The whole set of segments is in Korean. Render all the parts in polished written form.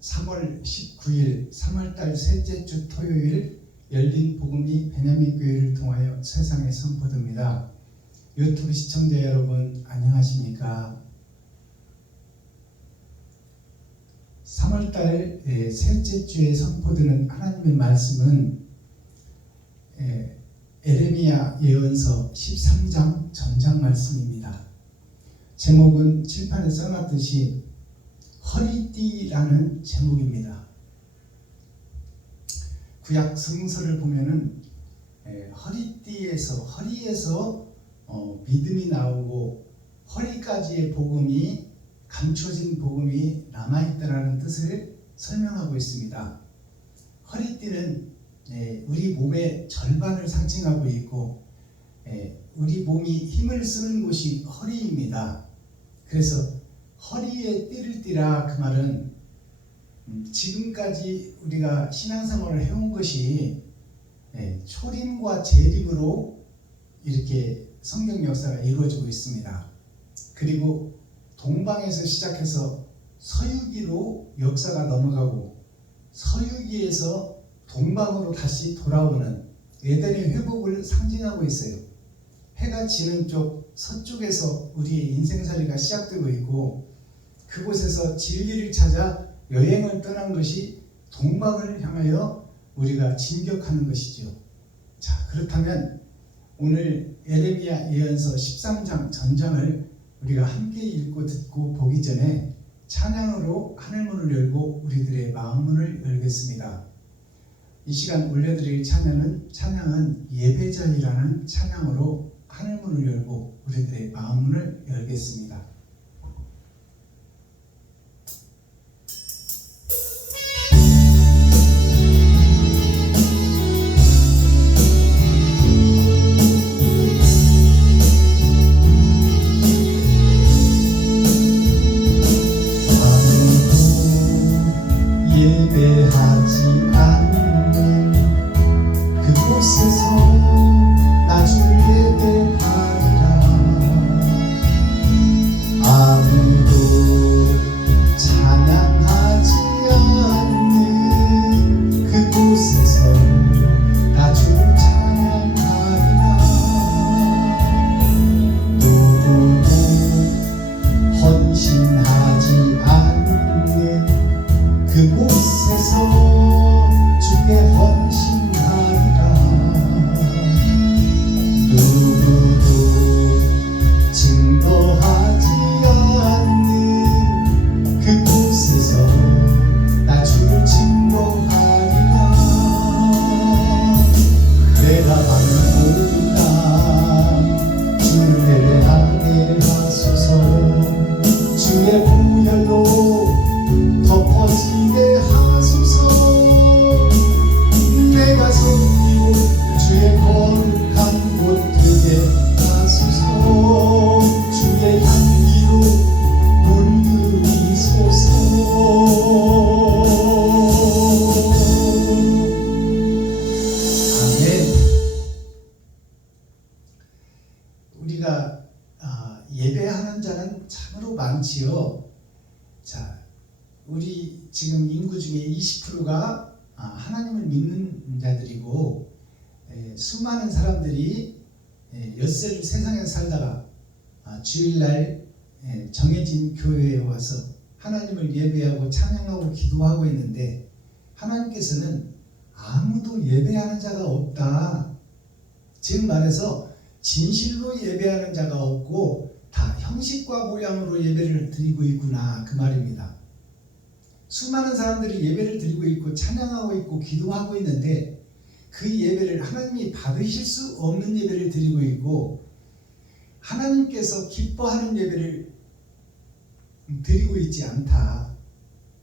3월 19일 3월달 셋째 주 토요일 열린 복음이 베냐민 교회를 통하여 세상에 선포됩니다. 유튜브 시청자 여러분 안녕하십니까? 3월달 셋째 주에 선포되는 하나님의 말씀은 에레미야 예언서 13장 전장 말씀입니다. 제목은 칠판에 써놨듯이 허리띠라는 제목입니다. 구약 성서를 보면은 허리에서 믿음이 나오고 허리까지의 복음이 감춰진 복음이 남아있다라는 뜻을 설명하고 있습니다. 허리띠는 우리 몸의 절반을 상징하고 있고 우리 몸이 힘을 쓰는 곳이 허리입니다. 그래서 허리에 띠를 띠라 그 말은 지금까지 우리가 신앙생활을 해온 것이 초림과 재림으로 이렇게 성경 역사가 이루어지고 있습니다. 그리고 동방에서 시작해서 서유기로 역사가 넘어가고 서유기에서 동방으로 다시 돌아오는 에덴의 회복을 상징하고 있어요. 해가 지는 쪽 서쪽에서 우리의 인생살이가 시작되고 있고 그곳에서 진리를 찾아 여행을 떠난 것이 동방을 향하여 우리가 진격하는 것이죠. 자, 그렇다면 오늘 에레미야 예언서 13장 전장을 우리가 함께 읽고 듣고 보기 전에 찬양으로 하늘문을 열고 우리들의 마음문을 열겠습니다. 이 시간 올려드릴 찬양은 예배자이라는 찬양으로 하늘문을 열고 우리들의 마음문을 열겠습니다. 예배하지 않는 그곳에서 나 주 예배하리라. 아무도 찬양하지 않는 그곳에서 나 주를 찬양하리라. 누구도 헌신하지 않는 그곳에서 주께 헌신하리라. 누구도 증거하지 않는 그곳에서 나 주를 증거하리라. 대답하는구나 주를 예배하게 하소서. 주의 보혈로 덮어지게 하소서. 내가 섬기고 주의 거룩한 곳 되게 하소서. 주의 향기로 물들이소서. 아멘. 우리가 예배하는 자는 참으로 많지요. 자, 우리 지금 인구 중에 20%가 하나님을 믿는 자들이고 수많은 사람들이 엿새를 세상에 살다가 주일날 정해진 교회에 와서 하나님을 예배하고 찬양하고 기도하고 있는데 하나님께서는 아무도 예배하는 자가 없다. 즉 말해서 진실로 예배하는 자가 없고 다 형식과 모양으로 예배를 드리고 있구나 그 말입니다. 수많은 사람들이 예배를 드리고 있고 찬양하고 있고 기도하고 있는데 그 예배를 하나님이 받으실 수 없는 예배를 드리고 있고 하나님께서 기뻐하는 예배를 드리고 있지 않다.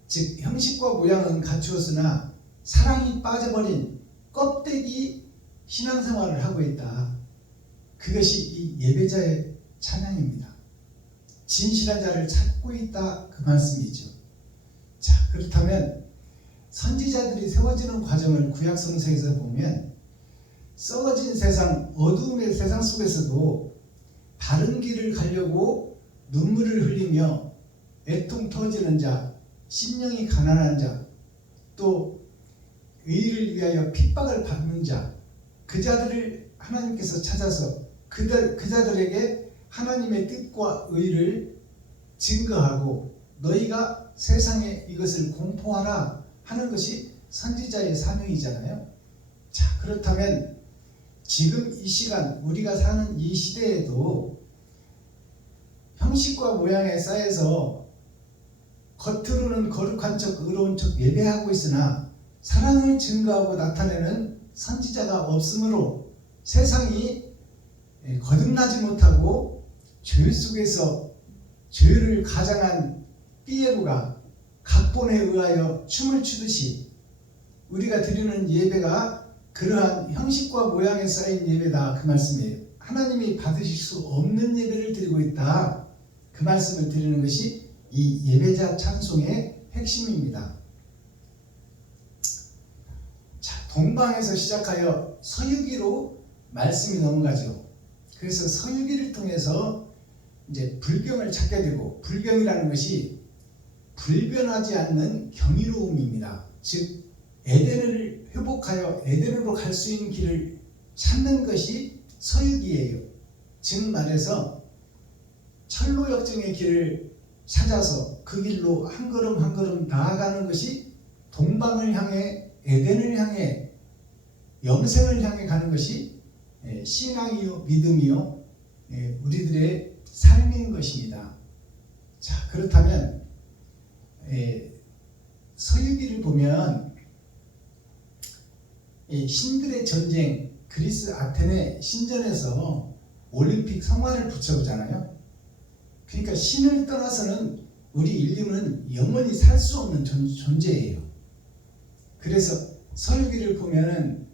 즉 형식과 모양은 갖추었으나 사랑이 빠져버린 껍데기 신앙생활을 하고 있다. 그것이 이 예배자의 찬양입니다. 진실한 자를 찾고 있다 그 말씀이죠. 자, 그렇다면 선지자들이 세워지는 과정을 구약 성서에서 보면 썩어진 세상, 어두움의 세상 속에서도 바른 길을 가려고 눈물을 흘리며 애통 터지는 자, 심령이 가난한 자, 또 의를 위하여 핍박을 받는 자, 그 자들을 하나님께서 찾아서 그 자들에게 하나님의 뜻과 의를 증거하고 너희가 세상에 이것을 공포하라 하는 것이 선지자의 사명이잖아요. 자, 그렇다면 지금 이 시간 우리가 사는 이 시대에도 형식과 모양에 쌓여서 겉으로는 거룩한 척 의로운 척 예배하고 있으나 사랑을 증거하고 나타내는 선지자가 없으므로 세상이 거듭나지 못하고 죄 속에서 죄를 가장한 삐에로가 각본에 의하여 춤을 추듯이 우리가 드리는 예배가 그러한 형식과 모양에 쌓인 예배다, 그 말씀이에요. 하나님이 받으실 수 없는 예배를 드리고 있다, 그 말씀을 드리는 것이 이 예배자 찬송의 핵심입니다. 자, 동방에서 시작하여 서유기로 말씀이 넘어가죠. 그래서 서유기를 통해서 이제 불경을 찾게 되고, 불경이라는 것이 불변하지 않는 경이로움입니다. 즉 에덴을 회복하여 에덴으로 갈 수 있는 길을 찾는 것이 서유기예요. 즉 말해서 철로역정의 길을 찾아서 그 길로 한 걸음 한 걸음 나아가는 것이 동방을 향해, 에덴을 향해, 영생을 향해 가는 것이 신앙이요 믿음이요 우리들의 삶인 것입니다. 자, 그렇다면 서유기를 보면 신들의 전쟁, 그리스 아테네 신전에서 올림픽 성화를 붙여보잖아요. 그러니까 신을 떠나서는 우리 인류는 영원히 살 수 없는 존재예요. 그래서 서유기를 보면은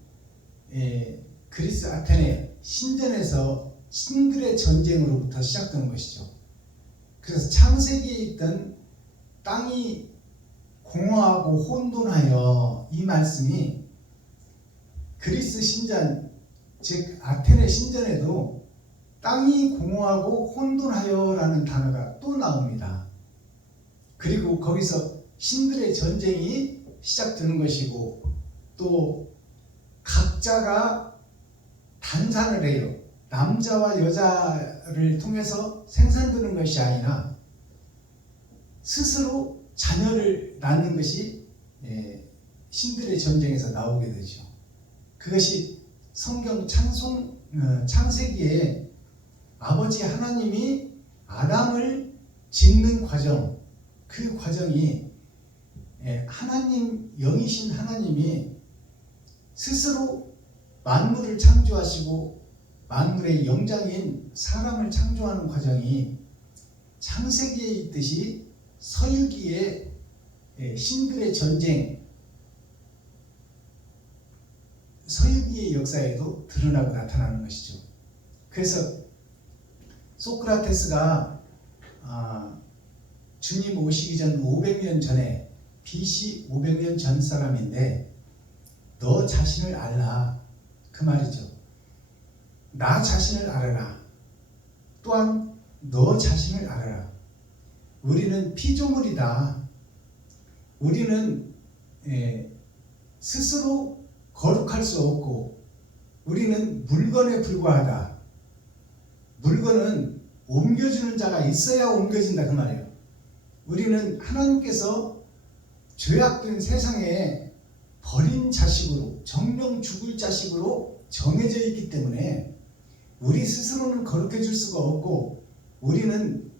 그리스 아테네 신전에서 신들의 전쟁으로부터 시작된 것이죠. 그래서 창세기에 있던 땅이 공허하고 혼돈하여, 이 말씀이 그리스 신전, 즉 아테네 신전에도 땅이 공허하고 혼돈하여 라는 단어가 또 나옵니다. 그리고 거기서 신들의 전쟁이 시작되는 것이고, 또 각자가 단산을 해요. 남자와 여자를 통해서 생산되는 것이 아니라 스스로 자녀를 낳는 것이 신들의 전쟁에서 나오게 되죠. 그것이 성경 창세기에 아버지 하나님이 아담을 짓는 과정, 그 과정이 하나님, 영이신 하나님이 스스로 만물을 창조하시고 만물의 영장인 사람을 창조하는 과정이 창세기에 있듯이 서유기에 신들의 전쟁, 서유기의 역사에도 드러나고 나타나는 것이죠. 그래서 소크라테스가 주님 오시기 전 500년 전에, BC 500년 전 사람인데, 너 자신을 알라, 그 말이죠. 나 자신을 알아라. 또한 너 자신을 알아라. 우리는 피조물이다. 우리는 스스로 거룩할 수 없고 우리는 물건에 불과하다. 물건은 옮겨주는 자가 있어야 옮겨진다, 그 말이에요. 우리는 하나님께서 죄악된 세상에 버린 자식으로, 정령 죽을 자식으로 정해져 있기 때문에 우리 스스로는 거룩해질 수가 없고, 우리는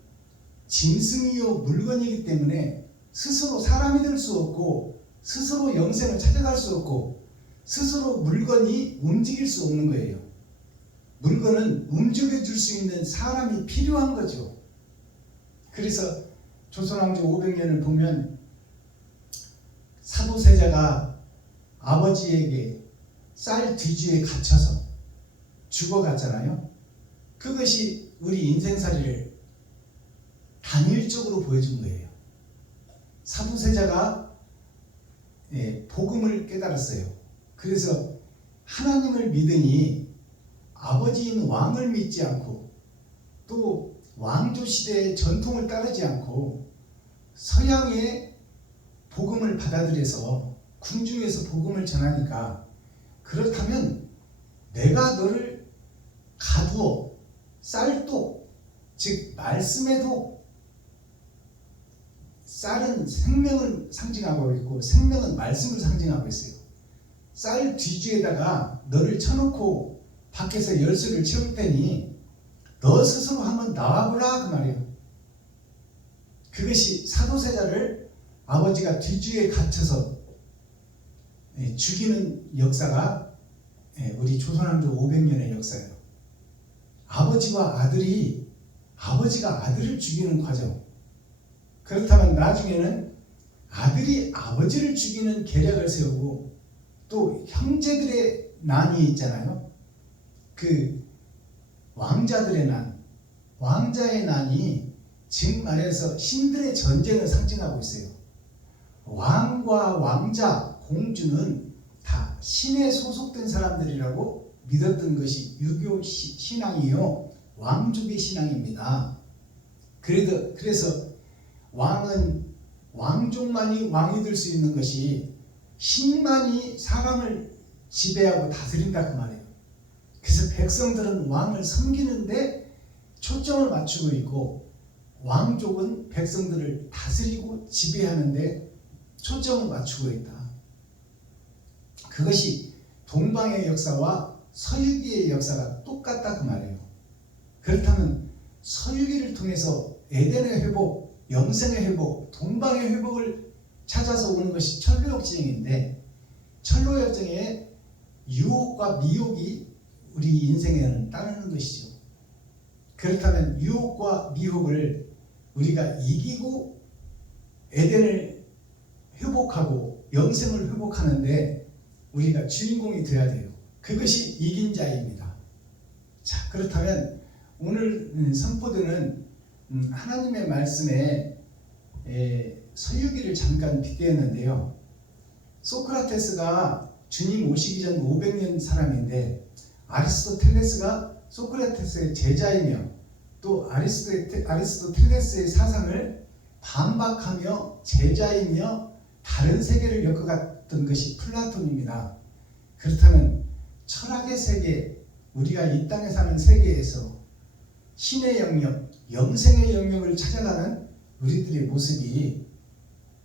짐승이요 물건이기 때문에 스스로 사람이 될 수 없고, 스스로 영생을 찾아갈 수 없고, 스스로 물건이 움직일 수 없는 거예요. 물건은 움직여줄 수 있는 사람이 필요한 거죠. 그래서 조선왕조 500년을 보면 사도세자가 아버지에게 쌀 뒤주에 갇혀서 죽어갔잖아요. 그것이 우리 인생살이를 단일적으로 보여준 거예요. 사도세자가 복음을 깨달았어요. 그래서 하나님을 믿으니 아버지인 왕을 믿지 않고, 또 왕조 시대의 전통을 따르지 않고 서양의 복음을 받아들여서 궁중에서 복음을 전하니까, 그렇다면 내가 너를 가두어 쌀독, 즉 말씀에도, 쌀은 생명을 상징하고 있고 생명은 말씀을 상징하고 있어요. 쌀 뒤주에다가 너를 쳐놓고 밖에서 열쇠를 채울 테니 너 스스로 한번 나와보라, 그 말이에요. 그것이 사도세자를 아버지가 뒤주에 갇혀서 죽이는 역사가 우리 조선왕조 500년의 역사예요. 아버지와 아들이, 아버지가 아들을 죽이는 과정, 그렇다면 나중에는 아들이 아버지를 죽이는 계략을 세우고, 또 형제들의 난이 있잖아요. 그 왕자들의 난, 왕자의 난이 즉 말해서 신들의 전쟁을 상징하고 있어요. 왕과 왕자, 공주는 다 신에 소속된 사람들이라고 믿었던 것이 유교 신앙이요, 왕족의 신앙입니다. 그래서 왕은 왕족만이 왕이 될 수 있는 것이, 신만이 사람을 지배하고 다스린다, 그 말이에요. 그래서 백성들은 왕을 섬기는데 초점을 맞추고 있고, 왕족은 백성들을 다스리고 지배하는데 초점을 맞추고 있다. 그것이 동방의 역사와 서유기의 역사가 똑같다, 그 말이에요. 그렇다면 서유기를 통해서 에덴의 회복, 영생의 회복, 동방의 회복을 찾아서 오는 것이 천로역정인데, 천로역정의 유혹과 미혹이 우리 인생에는 따르는 것이죠. 그렇다면 유혹과 미혹을 우리가 이기고 에덴을 회복하고 영생을 회복하는데 우리가 주인공이 되어야 돼요. 그것이 이긴 자입니다. 자, 그렇다면 오늘 선포드는 하나님의 말씀에 서유기를 잠깐 빗대었는데요. 소크라테스가 주님 오시기 전 500년 사람인데, 아리스토텔레스가 소크라테스의 제자이며 또 아리스토텔레스의 사상을 반박하며 제자이며 다른 세계를 엮어갔던 것이 플라톤입니다. 그렇다면 철학의 세계, 우리가 이 땅에 사는 세계에서 신의 영역, 영생의 영역을 찾아가는 우리들의 모습이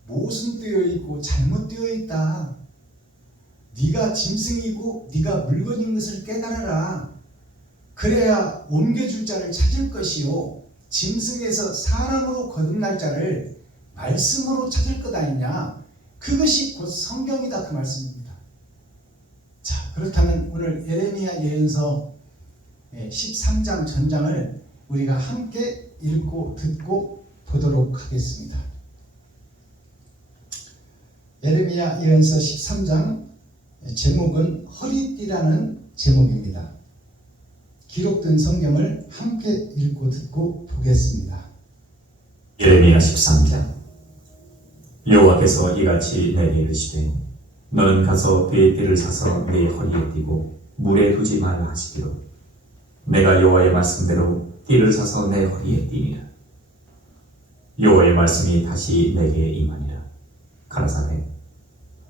모순되어 있고 잘못되어 있다. 네가 짐승이고 네가 물건인 것을 깨달아라. 그래야 옮겨줄 자를 찾을 것이요, 짐승에서 사람으로 거듭날 자를 말씀으로 찾을 것 아니냐. 그것이 곧 성경이다, 그 말씀입니다. 자, 그렇다면 오늘 예레미야 예언서 13장 전장을 우리가 함께 읽고 듣고 보도록 하겠습니다. 예레미야 예언서 13장 제목은 허리띠라는 제목입니다. 기록된 성경을 함께 읽고 듣고 보겠습니다. 예레미야 13장. 여호와께서 이같이 내게 이르시되, 너는 가서 배의 띠를 사서 네 허리에 띠고 물에 두지 말라 하시기로, 내가 여호와의 말씀대로 띠를 사서 내 허리에 띠니라. 여호와의 말씀이 다시 내게 임하니라. 가라사대,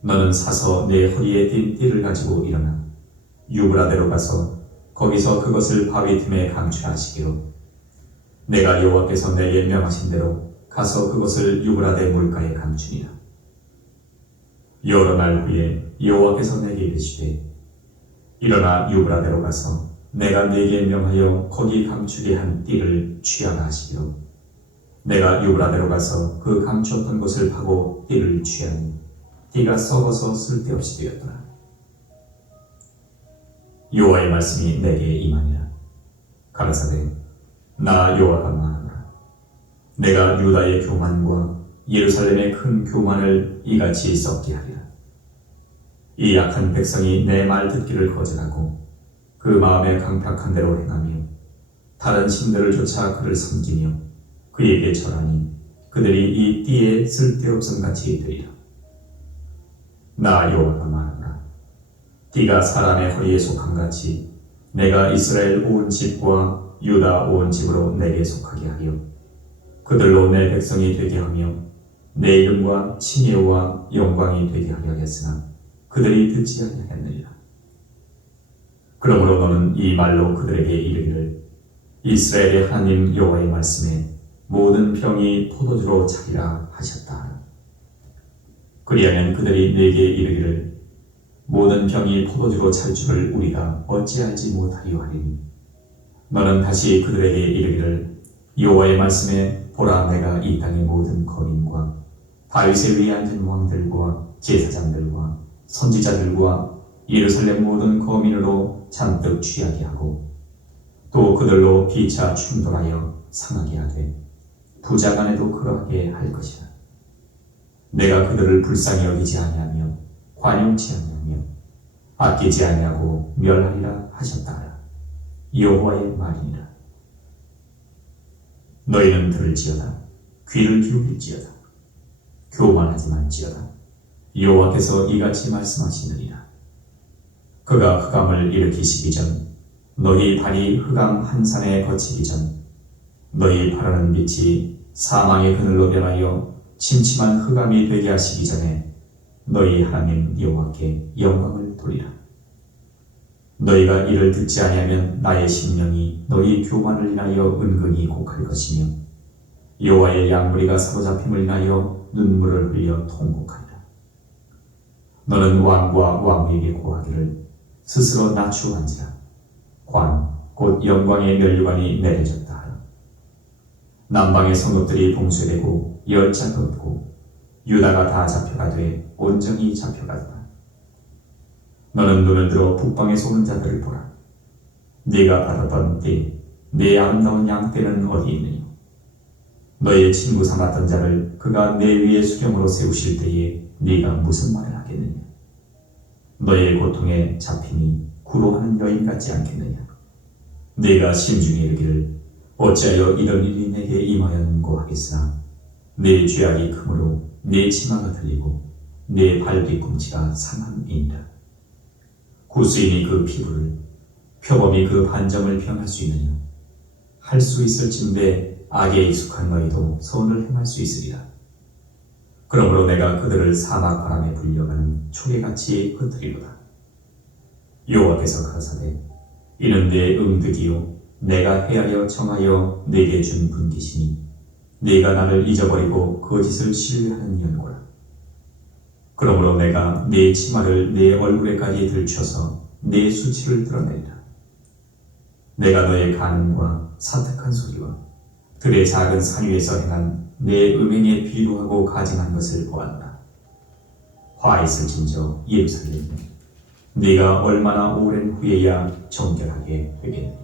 너는 사서 내 허리에 띈 띠를 가지고 일어나 유브라데로 가서 거기서 그것을 바위 틈에 감추하시기로, 내가 여호와께서 내게 명하신 대로 가서 그것을 유브라데 물가에 감추니라. 여러 날 후에 여호와께서 내게 이르시되, 일어나 유브라데로 가서 내가 네게 명하여 거기 감추게 한 띠를 취하라 하시기로, 내가 유브라데로 가서 그 감추었던 곳을 파고 띠를 취하니 띠가 썩어서 쓸데없이 되었더라. 여호와의 말씀이 내게 임하니라. 가라사대, 나 여호와가 말하노라. 내가 유다의 교만과 예루살렘의 큰 교만을 이같이 썩게 하리라. 이 약한 백성이 내 말 듣기를 거절하고 그 마음에 강팍한 대로 행하며 다른 신들을 쫓아 그를 섬기며 그에게 절하니 그들이 이 띠에 쓸데없음 같이 되리라. 나 여호와가 말하노라. 띠가 사람의 허리에 속한 같이 내가 이스라엘 온 집과 유다 온 집으로 내게 속하게 하여 그들로 내 백성이 되게 하며 내 이름과 칭의와 영광이 되게 하려 하였으나 그들이 듣지 아니하였느니라. 그러므로 너는 이 말로 그들에게 이르기를 이스라엘의 하나님 여호와의 말씀에 모든 병이 포도주로 차리라 하셨다. 그리하면 그들이 내게 이르기를 모든 병이 포도주로 찰 줄을 우리가 어찌 알지 못하리요 하리니 너는 다시 그들에게 이르기를 여호와의 말씀에 보라 내가 이 땅의 모든 거민과 다윗의 위에 앉은 왕들과 제사장들과 선지자들과 예루살렘 모든 거민으로 잔뜩 취하게 하고 또 그들로 피차 충돌하여 상하게 하되 부자 간에도 그러하게 할 것이라. 내가 그들을 불쌍히 여기지 아니하며 관용치 아니하며 아끼지 아니하고 멸하리라 하셨다. 여호와의 말이니라. 너희는 들을지어다. 귀를 기울일지어다. 교만하지 말지어다. 여호와께서 이같이 말씀하시느니라. 그가 흑암을 일으키시기 전 너희 발이 흑암 한 산에 거치기 전 너희 바라는 빛이 사망의 그늘로 변하여 침침한 흑암이 되게 하시기 전에 너희 하나님 여호와께 영광을 돌리라. 너희가 이를 듣지 아니하면 나의 심령이 너희 교만을 인하여 은근히 곡할 것이며 여호와의 양무리가 사로잡힘을 인하여 눈물을 흘려 통곡하리라. 너는 왕과 왕에게 고하기를 스스로 낮추한지라. 관 곧 영광의 면류관이 내려졌다 하라. 남방의 성읍들이 봉쇄되고 열자가 없고 유다가 다 잡혀가되 온전히 잡혀가더라. 너는 눈을 들어 북방에서 오는 자들을 보라. 네가 받았던 때, 네 아름다운 양떼는 어디 있느냐? 너의 친구 삼았던 자를 그가 내 위에 수경으로 세우실 때에 네가 무슨 말을 하겠느냐? 너의 고통에 잡힘이 구로하는 여인 같지 않겠느냐? 네가 심중에 이르기를 어찌하여 이런 일이 내게 임하였는고 하겠으나 내 죄악이 크므로 내 치마가 들리고 내 발 뒤꿈치가 상함이니라. 구수인이 그 피부를 표범이 그 반점을 평할 수 있느냐? 할 수 있을진데 악에 익숙한 너희도 선을 행할 수 있으리라. 그러므로 내가 그들을 사막 바람에 불려가는 초계같이 흩트리로다. 여호와께서 가라사대 이는 내 응득이요 내가 헤아려 정하여 내게 준 분깃이니 네가 나를 잊어버리고 거짓을 신뢰하는 연고라. 그러므로 내가 네 치마를 네 얼굴에까지 들춰서 네 수치를 드러내리라. 내가 너의 간음과 사특한 소리와 들의 작은 산 위에서 행한 내 음행에 비루하고 가증한 것을 보았노라. 화 있을진저 예루살렘 네가 얼마나 오랜 후에야 정결하게 되겠느냐.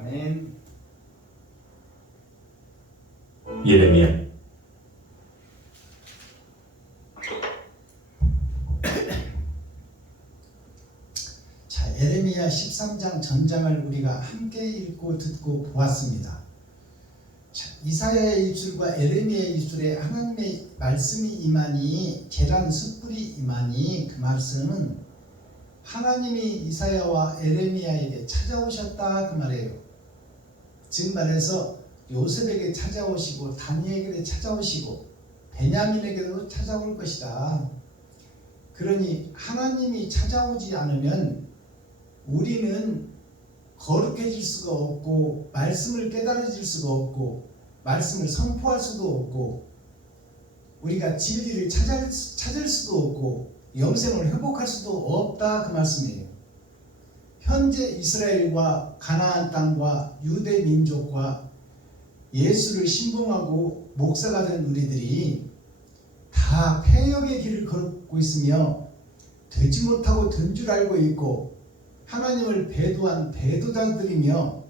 아멘. 예레미야 자, 예레미야 13장 전장을 우리가 함께 읽고 듣고 보았습니다. 자, 이사야의 입술과 예레미야의 입술에 하나님의 말씀이 임하니 계란 숯불이 임하니 그 말씀은 하나님이 이사야와 예레미야에게 찾아오셨다 그 말이에요. 즉 말해서 요셉에게 찾아오시고 다니엘에게 찾아오시고 베냐민에게도 찾아올 것이다. 그러니 하나님이 찾아오지 않으면 우리는 거룩해질 수가 없고 말씀을 깨달아질 수가 없고 말씀을 선포할 수도 없고 우리가 진리를 찾을 수도 없고 영생을 회복할 수도 없다 그 말씀이에요. 현재 이스라엘과 가나안 땅과 유대 민족과 예수를 신봉하고 목사가 된 우리들이 다 폐역의 길을 걷고 있으며 되지 못하고 된 줄 알고 있고 하나님을 배도한 배도자들이며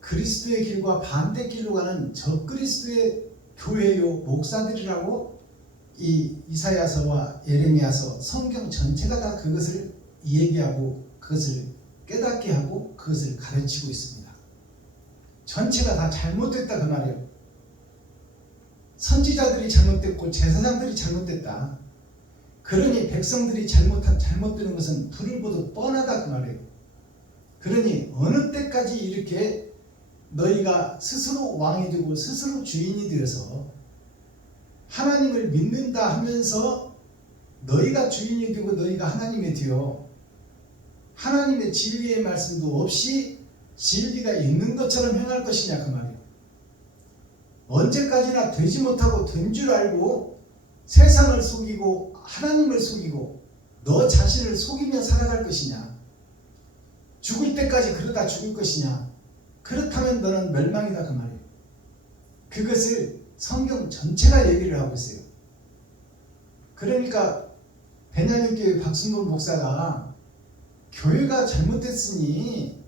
그리스도의 길과 반대 길로 가는 적그리스도의 교회요 목사들이라고 이 이사야서와 예레미야서 성경 전체가 다 그것을 얘기하고 그것을 깨닫게 하고 그것을 가르치고 있습니다. 전체가 다 잘못됐다 그 말이에요. 선지자들이 잘못됐고 제사장들이 잘못됐다. 그러니 백성들이 잘못되는 것은 불을 보듯 뻔하다 그 말이에요. 그러니 어느 때까지 이렇게 너희가 스스로 왕이 되고 스스로 주인이 되어서 하나님을 믿는다 하면서 너희가 주인이 되고 너희가 하나님이 되어 하나님의 진리의 말씀도 없이 진리가 있는 것처럼 행할 것이냐 그 말이에요. 언제까지나 되지 못하고 된 줄 알고 세상을 속이고 하나님을 속이고 너 자신을 속이며 살아갈 것이냐? 죽을 때까지 그러다 죽을 것이냐? 그렇다면 너는 멸망이다 그 말이에요. 그것을 성경 전체가 얘기를 하고 있어요. 그러니까 베냐민교회 박순돈 목사가 교회가 잘못됐으니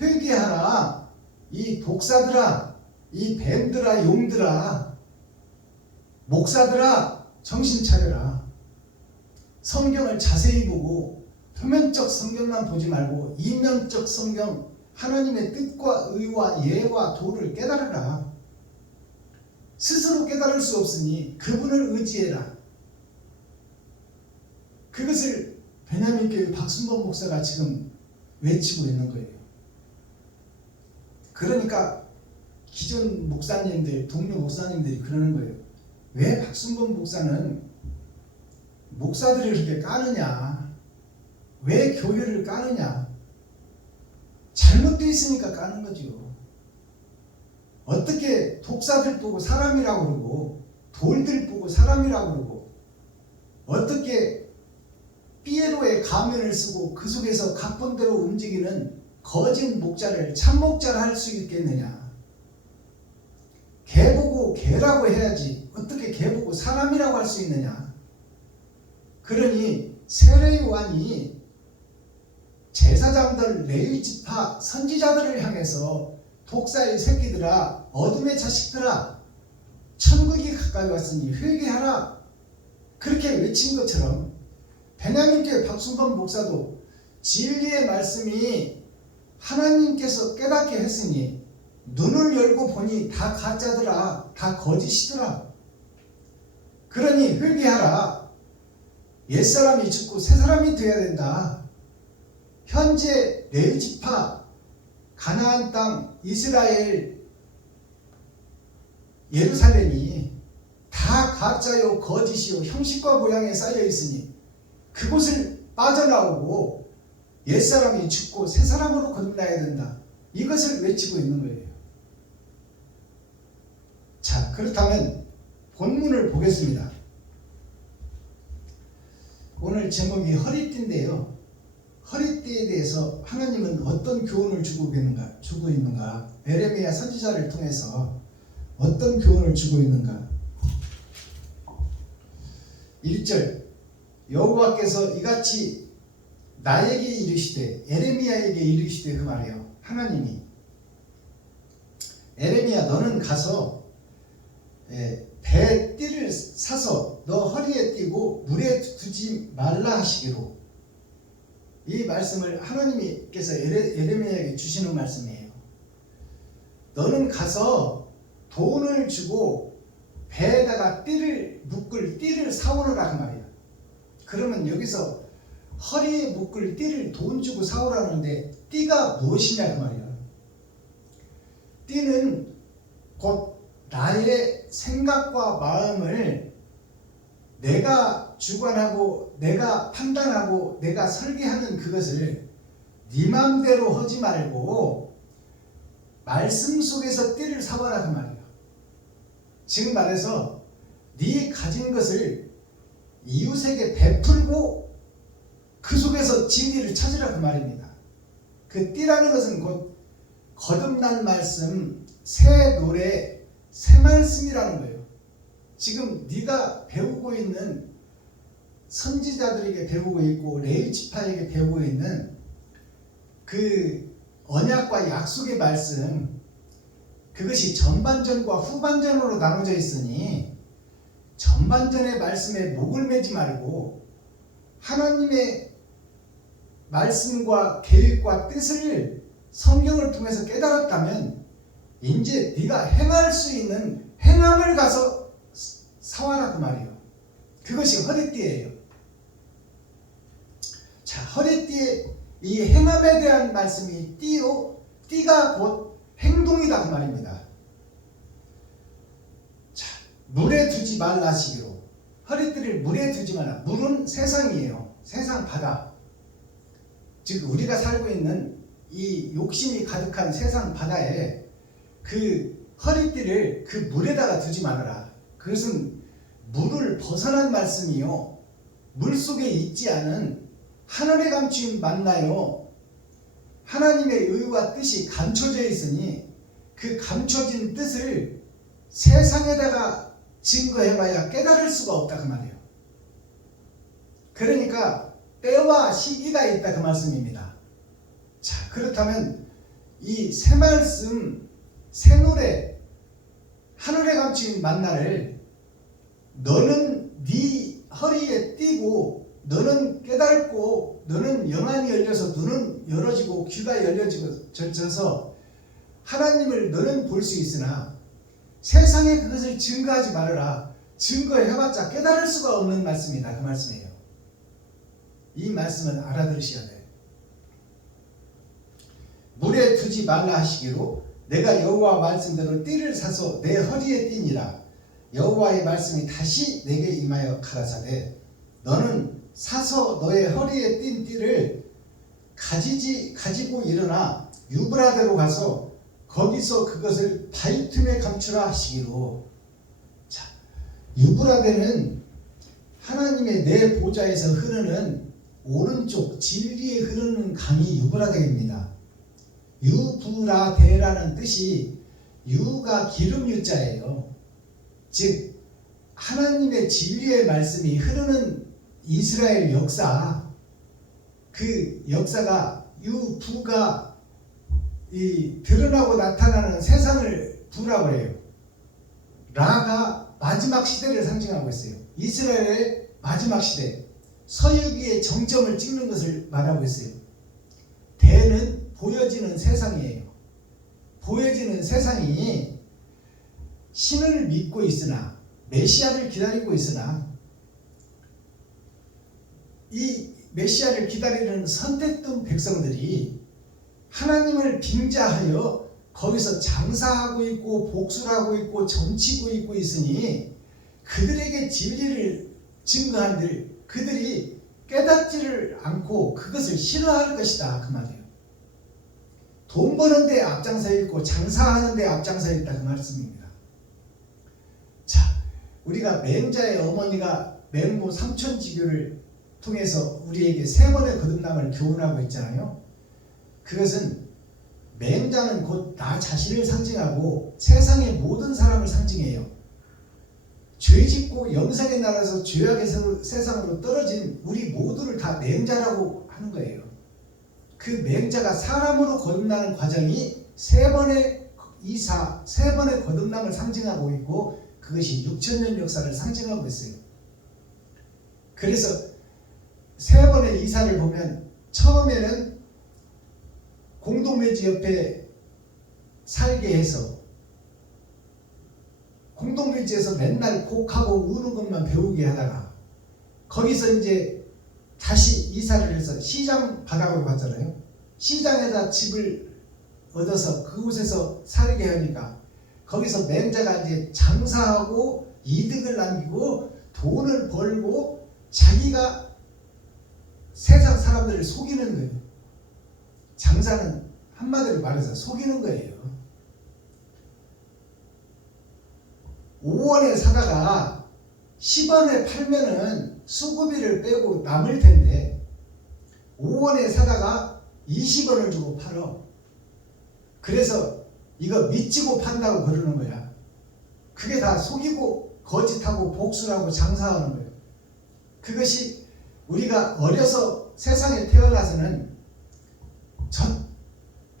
회개하라. 이 독사들아, 이 뱀들아, 용들아, 목사들아, 정신 차려라. 성경을 자세히 보고 표면적 성경만 보지 말고 이면적 성경, 하나님의 뜻과 의와 예와 도를 깨달으라. 스스로 깨달을 수 없으니 그분을 의지해라. 그것을 베냐민교회 박순범 목사가 지금 외치고 있는 거예요. 그러니까 기존 목사님들, 동료 목사님들이 그러는 거예요. 왜 박순범 목사는 목사들을 그렇게 까느냐? 왜 교회를 까느냐? 잘못되어 있으니까 까는 거죠. 어떻게 독사들 보고 사람이라고 그러고 돌들 보고 사람이라고 그러고 어떻게 피에로의 가면을 쓰고 그 속에서 각본대로 움직이는 거짓 목자를 참목자를 할 수 있겠느냐? 개 보고 개라고 해야지 어떻게 개 보고 사람이라고 할 수 있느냐? 그러니 세례 요한이 제사장들, 레위 지파, 선지자들을 향해서 독사의 새끼들아, 어둠의 자식들아, 천국이 가까이 왔으니 회개하라. 그렇게 외친 것처럼 베냐민교회 박순범 목사도 진리의 말씀이 하나님께서 깨닫게 했으니 눈을 열고 보니 다 가짜더라, 다 거짓이더라. 그러니 회개하라. 옛사람이 죽고 새사람이 되어야 된다. 현재 레위 지파, 가나안 땅, 이스라엘, 예루살렘이 다 가짜요, 거짓이요, 형식과 모양에 쌓여 있으니 그곳을 빠져나오고 옛사람이 죽고 새사람으로 거듭나야 된다. 이것을 외치고 있는 거예요. 자, 그렇다면 본문을 보겠습니다. 오늘 제목이 허리띠인데요. 허리띠에 대해서 하나님은 어떤 교훈을 주고 있는가? 에레미야 선지자를 통해서 어떤 교훈을 주고 있는가? 1절 여호와께서 이같이 나에게 이르시되, 에레미야에게 이르시되, 그 말이에요. 하나님이 에레미야 너는 가서 배 띠를 사서 너 허리에 띠고 물에 두지 말라 하시기로. 이 말씀을 하나님께서 에레미야에게 주시는 말씀이에요. 너는 가서 돈을 주고 배에다가 묶을 띠를 사오너라 그 말이야. 그러면 여기서 허리에 묶을 띠를 돈 주고 사오라는데 띠가 무엇이냐 그 말이야. 띠는 곧 나의 생각과 마음을 내가 주관하고 내가 판단하고 내가 설계하는 그것을 네 맘대로 하지 말고 말씀 속에서 띠를 사와라 그 말이야. 지금 말해서 네 가진 것을 이웃에게 베풀고 그 속에서 진리를 찾으라 그 말입니다. 그 띠라는 것은 곧 거듭난 말씀, 새 노래, 새 말씀이라는 거예요. 지금 네가 배우고 있는 선지자들에게 배우고 있고 레위 지파에게 배우고 있는 그 언약과 약속의 말씀, 그것이 전반전과 후반전으로 나눠져 있으니 전반전의 말씀에 목을 매지 말고 하나님의 말씀과 계획과 뜻을 성경을 통해서 깨달았다면 이제 네가 행할 수 있는 행함을 가서 사와라 그 말이에요. 그것이 허리띠예요. 자, 허리띠에 이 행함에 대한 말씀이 띠요, 띠가 곧 행동이다 그 말입니다. 자, 물에 두지 말라 하시기로. 허리띠를 물에 두지 말라. 물은 세상이에요. 세상 바다. 즉 우리가 살고 있는 이 욕심이 가득한 세상 바다에 그 허리띠를 그 물에다가 두지 말아라. 그것은 물을 벗어난 말씀이요. 물 속에 있지 않은 하늘의 감추인 만나요. 하나님의 의와 뜻이 감춰져 있으니 그 감춰진 뜻을 세상에다가 증거해봐야 깨달을 수가 없다 그 말이에요. 그러니까 때와 시기가 있다 그 말씀입니다. 자, 그렇다면 이 새 말씀, 새 노래, 하늘에 감추인 만나를 너는 네 허리에 띠고 너는 깨닫고 너는 영안이 열려서 눈은 열어지고 귀가 열려져서 하나님을 너는 볼 수 있으나 세상에 그것을 증거하지 말아라. 증거해봤자 깨달을 수가 없는 말씀이다 그 말씀이에요. 이 말씀은 알아들으셔야 돼요. 물에 두지 말라 하시기로 내가 여호와 말씀대로 띠를 사서 내 허리에 띠니라. 여호와의 말씀이 다시 내게 임하여 가라사대 너는 사서 너의 허리에 띈 띠를 가지고 일어나 유브라데로 가서 거기서 그것을 바위 틈에 감추라 하시기로. 자, 유브라데는 하나님의 내 보좌에서 흐르는 오른쪽 진리에 흐르는 강이 유브라데입니다. 유브라데라는 뜻이 유가 기름 유자예요. 즉 하나님의 진리의 말씀이 흐르는 이스라엘 역사, 그 역사가 유부가 이 드러나고 나타나는 세상을 부라고 해요. 라가 마지막 시대를 상징하고 있어요. 이스라엘의 마지막 시대, 서유기의 정점을 찍는 것을 말하고 있어요. 대는 보여지는 세상이에요. 보여지는 세상이 신을 믿고 있으나 메시아를 기다리고 있으나 이 메시아를 기다리는 선택된 백성들이 하나님을 빙자하여 거기서 장사하고 있고 복수하고 있고 점치고 있고 있으니 그들에게 진리를 증거한들 그들이 깨닫지를 않고 그것을 싫어할 것이다 그 말이에요. 돈 버는 데 앞장서 있고 장사하는 데 앞장서 있다 그 말씀입니다. 자, 우리가 맹자의 어머니가 맹모 삼천지교를 통해서 우리에게 세 번의 거듭남을 교훈하고 있잖아요. 그것은 맹자는 곧 나 자신을 상징하고 세상의 모든 사람을 상징해요. 죄짓고 영생의 나라에서 죄악의 세상으로 떨어진 우리 모두를 다 맹자라고 하는 거예요. 그 맹자가 사람으로 거듭나는 과정이 세 번의 이사, 세 번의 거듭남을 상징하고 있고 그것이 6천년 역사를 상징하고 있어요. 그래서 세 번의 이사를 보면 처음에는 공동묘지 옆에 살게 해서 공동묘지에서 맨날 곡하고 우는 것만 배우게 하다가 거기서 이제 다시 이사를 해서 시장 바닥으로 갔잖아요. 시장에다 집을 얻어서 그곳에서 살게 하니까 거기서 맹자가 이제 장사하고 이득을 남기고 돈을 벌고 자기가 세상 사람들을 속이는 거예요. 장사는 한마디로 말해서 속이는 거예요. 5원에 사다가 10원에 팔면은 수고비를 빼고 남을 텐데 5원에 사다가 20원을 주고 팔어. 그래서 이거 미치고 판다고 그러는 거야. 그게 다 속이고 거짓하고 복수하고 장사하는 거예요. 그것이 우리가 어려서 세상에 태어나서는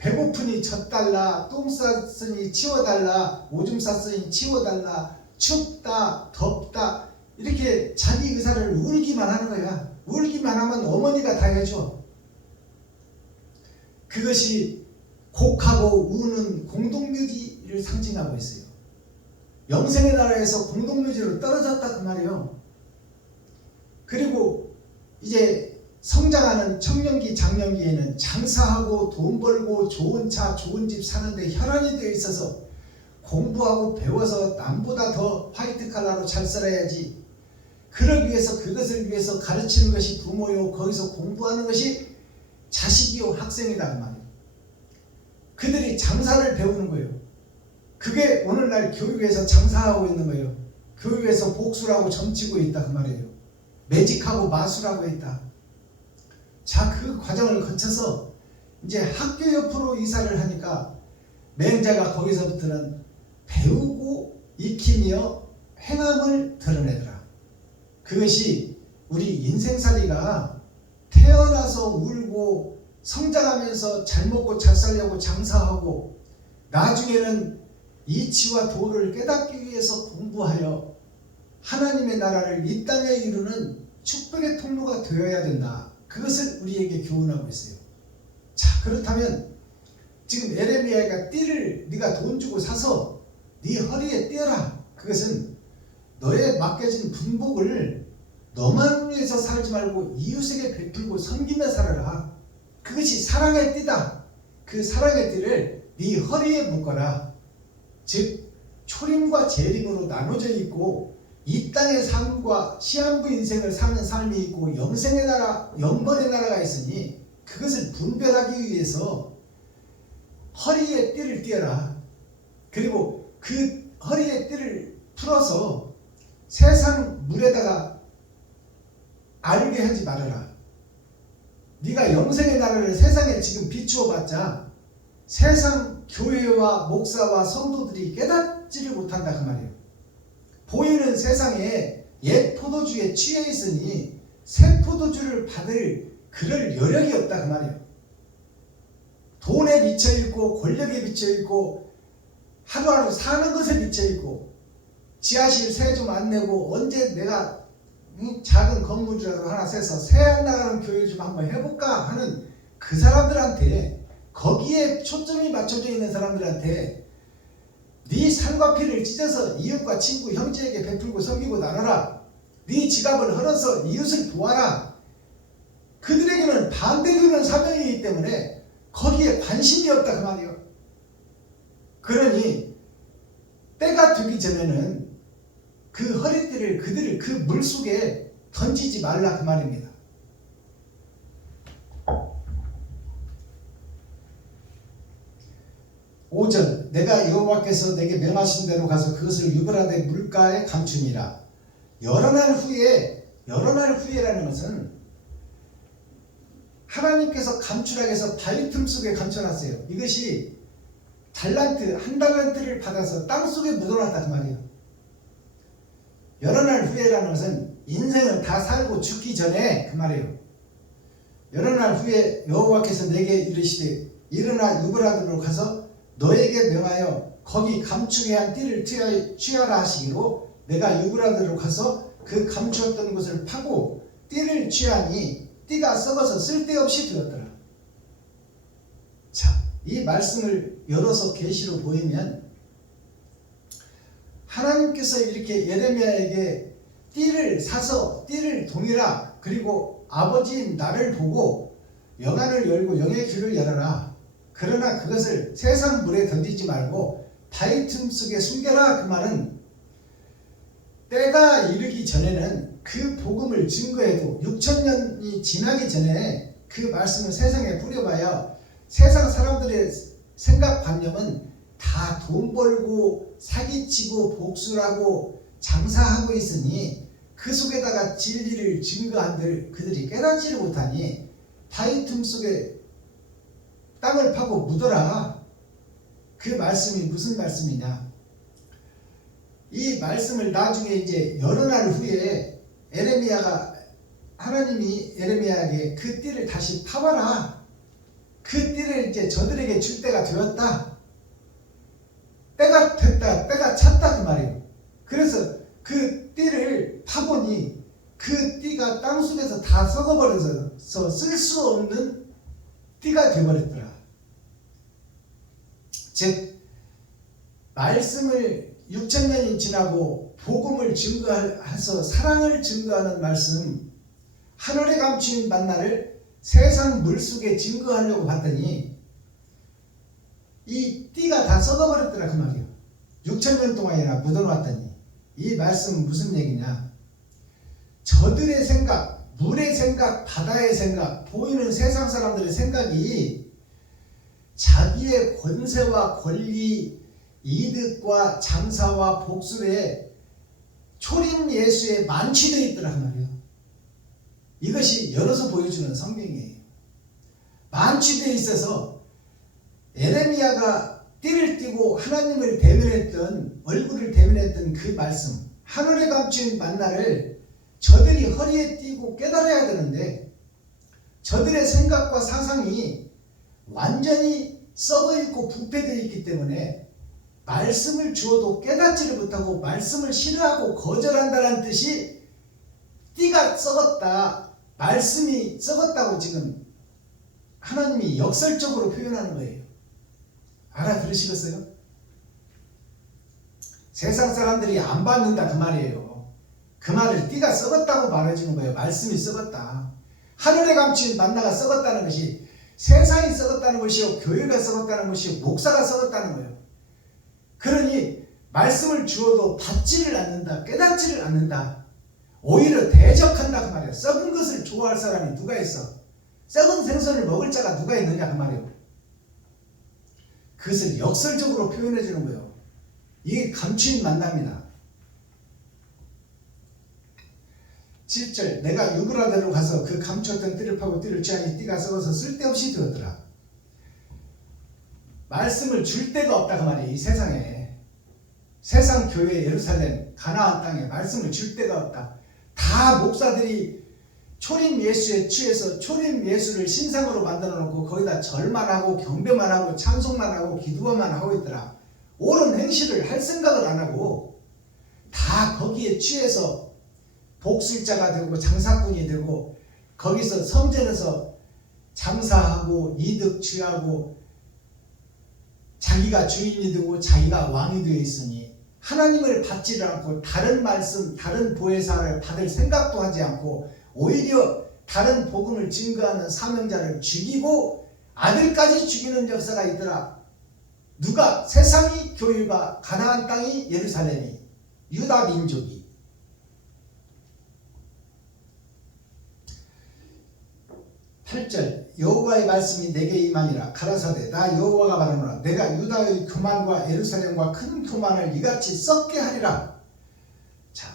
배고프니 젖달라, 똥 쌌으니 치워달라, 오줌 쌌으니 치워달라, 춥다, 덥다 이렇게 자기 의사를 울기만 하는 거야. 울기만 하면 어머니가 다 해줘. 그것이 곡하고 우는 공동묘지를 상징하고 있어요. 영생의 나라에서 공동묘지로 떨어졌다 그 말이에요. 그리고 이제 성장하는 청년기 장년기에는 장사하고 돈 벌고 좋은 차 좋은 집 사는데 혈안이 되어 있어서 공부하고 배워서 남보다 더 화이트 칼라로 잘 살아야지. 그러기 위해서 그것을 위해서 가르치는 것이 부모요. 거기서 공부하는 것이 자식이요 학생이다 그 말이에요. 그들이 장사를 배우는 거예요. 그게 오늘날 교육에서 장사하고 있는 거예요. 교육에서 복수를 하고 점치고 있다 그 말이에요. 매직하고 마술하고 있다. 자, 그 과정을 거쳐서 이제 학교 옆으로 이사를 하니까 맹자가 거기서부터는 배우고 익히며 행함을 드러내더라. 그것이 우리 인생살이가 태어나서 울고 성장하면서 잘 먹고 잘 살려고 장사하고 나중에는 이치와 도를 깨닫기 위해서 공부하여 하나님의 나라를 이 땅에 이루는 축복의 통로가 되어야 된다. 그것을 우리에게 교훈하고 있어요. 자, 그렇다면 지금 에레미야가 띠를 네가 돈 주고 사서 네 허리에 띄어라. 그것은 너의 맡겨진 분복을 너만 위해서 살지 말고 이웃에게 베풀고 섬기며 살아라. 그것이 사랑의 띠다. 그 사랑의 띠를 네 허리에 묶어라. 즉 초림과 재림으로 나눠져 있고 이 땅의 삶과 시한부 인생을 사는 삶이 있고 영생의 나라, 영벌의 나라가 있으니 그것을 분별하기 위해서 허리에 띠를 띄어라. 그리고 그 허리에 띠를 풀어서 세상 물에다가 알게 하지 말아라. 네가 영생의 나라를 세상에 지금 비추어봤자 세상 교회와 목사와 성도들이 깨닫지를 못한다 그 말이에요. 보이는 세상에 옛 포도주에 취해 있으니 새 포도주를 받을 그럴 여력이 없다 그 말이에요. 돈에 미쳐있고 권력에 미쳐있고 하루하루 사는 것에 미쳐있고 지하실 세 좀 안 내고 언제 내가 작은 건물이라도 하나 세서 새 안 나가는 교회 좀 한번 해볼까 하는 그 사람들한테, 거기에 초점이 맞춰져 있는 사람들한테 네 살과 피를 찢어서 이웃과 친구 형제에게 베풀고 섬기고 나눠라. 네 지갑을 헐어서 이웃을 도와라. 그들에게는 반대되는 사명이기 때문에 거기에 관심이 없다 그 말이에요. 그러니 때가 되기 전에는 그 허리띠를 그들을 그 물속에 던지지 말라 그 말입니다. 5절 내가 여호와께서 내게 명하신 대로 가서 그것을 유브라데 물가에 감추니라. 여러 날 후에라는 것은 하나님께서 감추라고 해서 바위 틈 속에 감춰놨어요. 이것이 한 달란트를 받아서 땅속에 묻어놨다 그 말이에요. 여러 날 후에라는 것은 인생을 다 살고 죽기 전에 그 말이에요. 여러 날 후에 여호와께서 내게 이르시되 일어나 유브라드로 가서 너에게 명하여 거기 감추게 한 띠를 취하라 하시기로 내가 유브라드로 가서 그 감추었던 것을 파고 띠를 취하니 띠가 썩어서 쓸데없이 되었더라. 자, 이 말씀을 열어서 계시로 보이면 하나님께서 이렇게 예레미야에게 띠를 사서 띠를 동이라. 그리고 아버지인 나를 보고 영안을 열고 영의 귀를 열어라. 그러나 그것을 세상 물에 던지지 말고 바위 틈 속에 숨겨라. 그 말은 때가 이르기 전에는 그 복음을 증거해도 6,000년이 지나기 전에 그 말씀을 세상에 뿌려봐야 세상 사람들의 생각관념은 다 돈 벌고 사기치고 복수하고 장사하고 있으니 그 속에다가 진리를 증거한들 그들이 깨닫지를 못하니 바위 틈 속에 땅을 파고 묻어라. 그 말씀이 무슨 말씀이냐? 이 말씀을 나중에 이제 여러 날 후에 하나님이 에레미야에게 그 띠를 다시 파봐라. 그 띠를 이제 저들에게 줄 때가 되었다. 때가 됐다. 때가 찼다 그 말이에요. 그래서 그 띠를 파보니 그 띠가 땅속에서 다 썩어버려서 쓸 수 없는 띠가 되어버렸더라. 즉 말씀을 6,000년이 지나고 복음을 증거해서 사랑을 증거하는 말씀, 하늘에 감추인 만나를 세상 물속에 증거하려고 봤더니 이 띠가 다 썩어버렸더라 그 말이에요. 6,000년 동안이나 묻어놨더니 이 말씀은 무슨 얘기냐? 저들의 생각, 물의 생각, 바다의 생각, 보이는 세상 사람들의 생각이 자기의 권세와 권리, 이득과 장사와 복술에 초림 예수에 만취되어 있더란 말이에요. 이것이 열어서 보여주는 성경이에요. 만취되어 있어서 에레미야가 띠를 띠고 하나님을 대면했던, 얼굴을 대면했던 그 말씀, 하늘에 감춘 만나를 저들이 허리에 띠고 깨달아야 되는데 저들의 생각과 사상이 완전히 썩어있고 부패되어 있기 때문에 말씀을 주어도 깨닫지를 못하고 말씀을 싫어하고 거절한다는 뜻이 띠가 썩었다, 말씀이 썩었다고 지금 하나님이 역설적으로 표현하는 거예요. 알아들으시겠어요? 세상 사람들이 안 받는다 그 말이에요. 그 말을 띠가 썩었다고 말해주는 거예요. 말씀이 썩었다. 하늘에 감춘 만나가 썩었다는 것이 세상이 썩었다는 것이요, 교회가 썩었다는 것이요, 목사가 썩었다는 거예요. 그러니 말씀을 주어도 받지를 않는다, 깨닫지를 않는다, 오히려 대적한다 그 말이에요. 썩은 것을 좋아할 사람이 누가 있어? 썩은 생선을 먹을 자가 누가 있느냐 그 말이에요. 그것을 역설적으로 표현해 주는 거예요. 이게 감추인 만남이다. 7절, 내가 유브라데로 가서 그 감추었던 띠를 파고 띠를 취하니 띠가 썩어서 쓸데없이 되었더라. 말씀을 줄 데가 없다 그 말이에요. 이 세상에, 세상 교회 예루살렘 가나안 땅에 말씀을 줄 데가 없다. 다 목사들이 초림 예수에 취해서 초림 예수를 신상으로 만들어 놓고 거기다 절만 하고 경배만 하고 찬송만 하고 기도만 하고 있더라. 옳은 행실을 할 생각을 안 하고 다 거기에 취해서 복술자가 되고 장사꾼이 되고 거기서 성전에서 장사하고 이득 취하고 자기가 주인이 되고 자기가 왕이 되어 있으니 하나님을 받지를 않고 다른 말씀, 다른 보혜사를 받을 생각도 하지 않고 오히려 다른 복음을 증거하는 사명자를 죽이고 아들까지 죽이는 역사가 있더라. 누가? 세상이, 교회가, 가나안 땅이, 예루살렘이, 유다 민족이. 8절, 여호와의 말씀이 내게 임하니라. 가라사대 나 여호와가 말하노라. 내가 유다의 교만과 예루살렘과 큰 교만을 이같이 썩게 하리라. 자,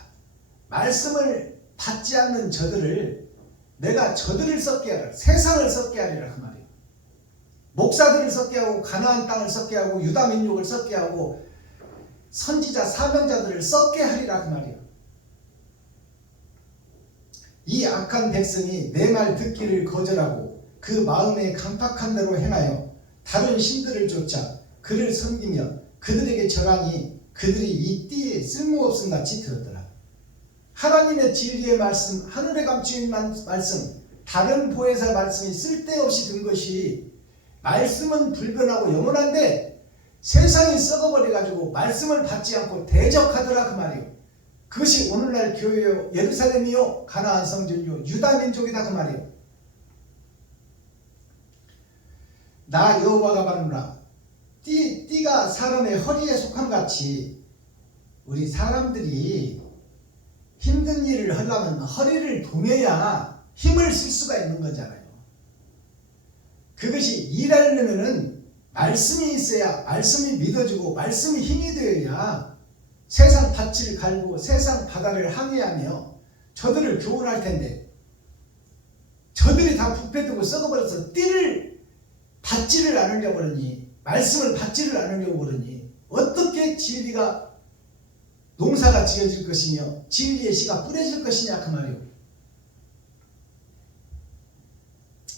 말씀을 받지 않는 저들을 내가 저들을 썩게 하리라. 세상을 썩게 하리라 그 말이에요. 목사들을 썩게 하고 가나안 땅을 썩게 하고 유다 민족을 썩게 하고 선지자 사명자들을 썩게 하리라 그 말이에요. 이 악한 백성이 내 말 듣기를 거절하고 그 마음에 강팍한 대로 행하여 다른 신들을 쫓아 그를 섬기며 그들에게 절하니 그들이 이 띠에 쓸모없음 같이 들었더라. 하나님의 진리의 말씀, 하늘에 감추인 말씀, 다른 보혜사 말씀이 쓸데없이 든 것이, 말씀은 불변하고 영원한데 세상이 썩어버려가지고 말씀을 받지 않고 대적하더라 그 말이에요. 그것이 오늘날 교회요, 예루살렘이요, 가나안 성전이요, 유다 민족이다 그 말이에요. 나 여호와가 말하노라. 띠가 사람의 허리에 속한 같이 우리 사람들이 힘든 일을 하려면 허리를 동여야 힘을 쓸 수가 있는 거잖아요. 그것이 일하려면은 말씀이 있어야, 말씀이 믿어지고 말씀이 힘이 되어야 세상 밭을 갈고 세상 바다를 항해하며 저들을 교훈할 텐데 저들이 다 부패되고 썩어버려서 띠를 받지를 않으려고 그러니, 말씀을 받지를 않으려고 그러니 어떻게 진리가 농사가 지어질 것이며 진리의 씨가 뿌려질 것이냐 그 말이요.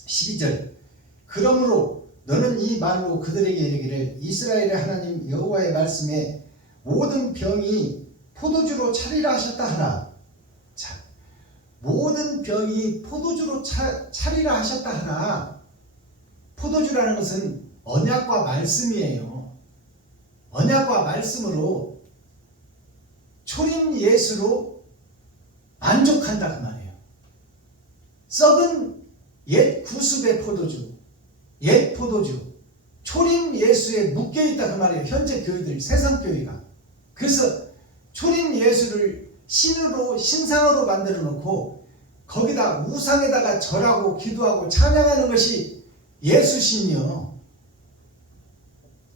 12절, 그러므로 너는 이 말로 그들에게 이르기를 이스라엘의 하나님 여호와의 말씀에 모든 병이 포도주로 차리라 하셨다 하라. 자, 모든 병이 포도주로 차리라 하셨다 하라. 포도주라는 것은 언약과 말씀이에요. 언약과 말씀으로 초림 예수로 만족한다 그 말이에요. 썩은 옛 구습의 포도주, 옛 포도주, 초림 예수에 묶여있다 그 말이에요. 현재 교회들, 세상 교회가 그래서 초림 예수를 신으로 신상으로 만들어 놓고 거기다 우상에다가 절하고 기도하고 찬양하는 것이 예수신이요.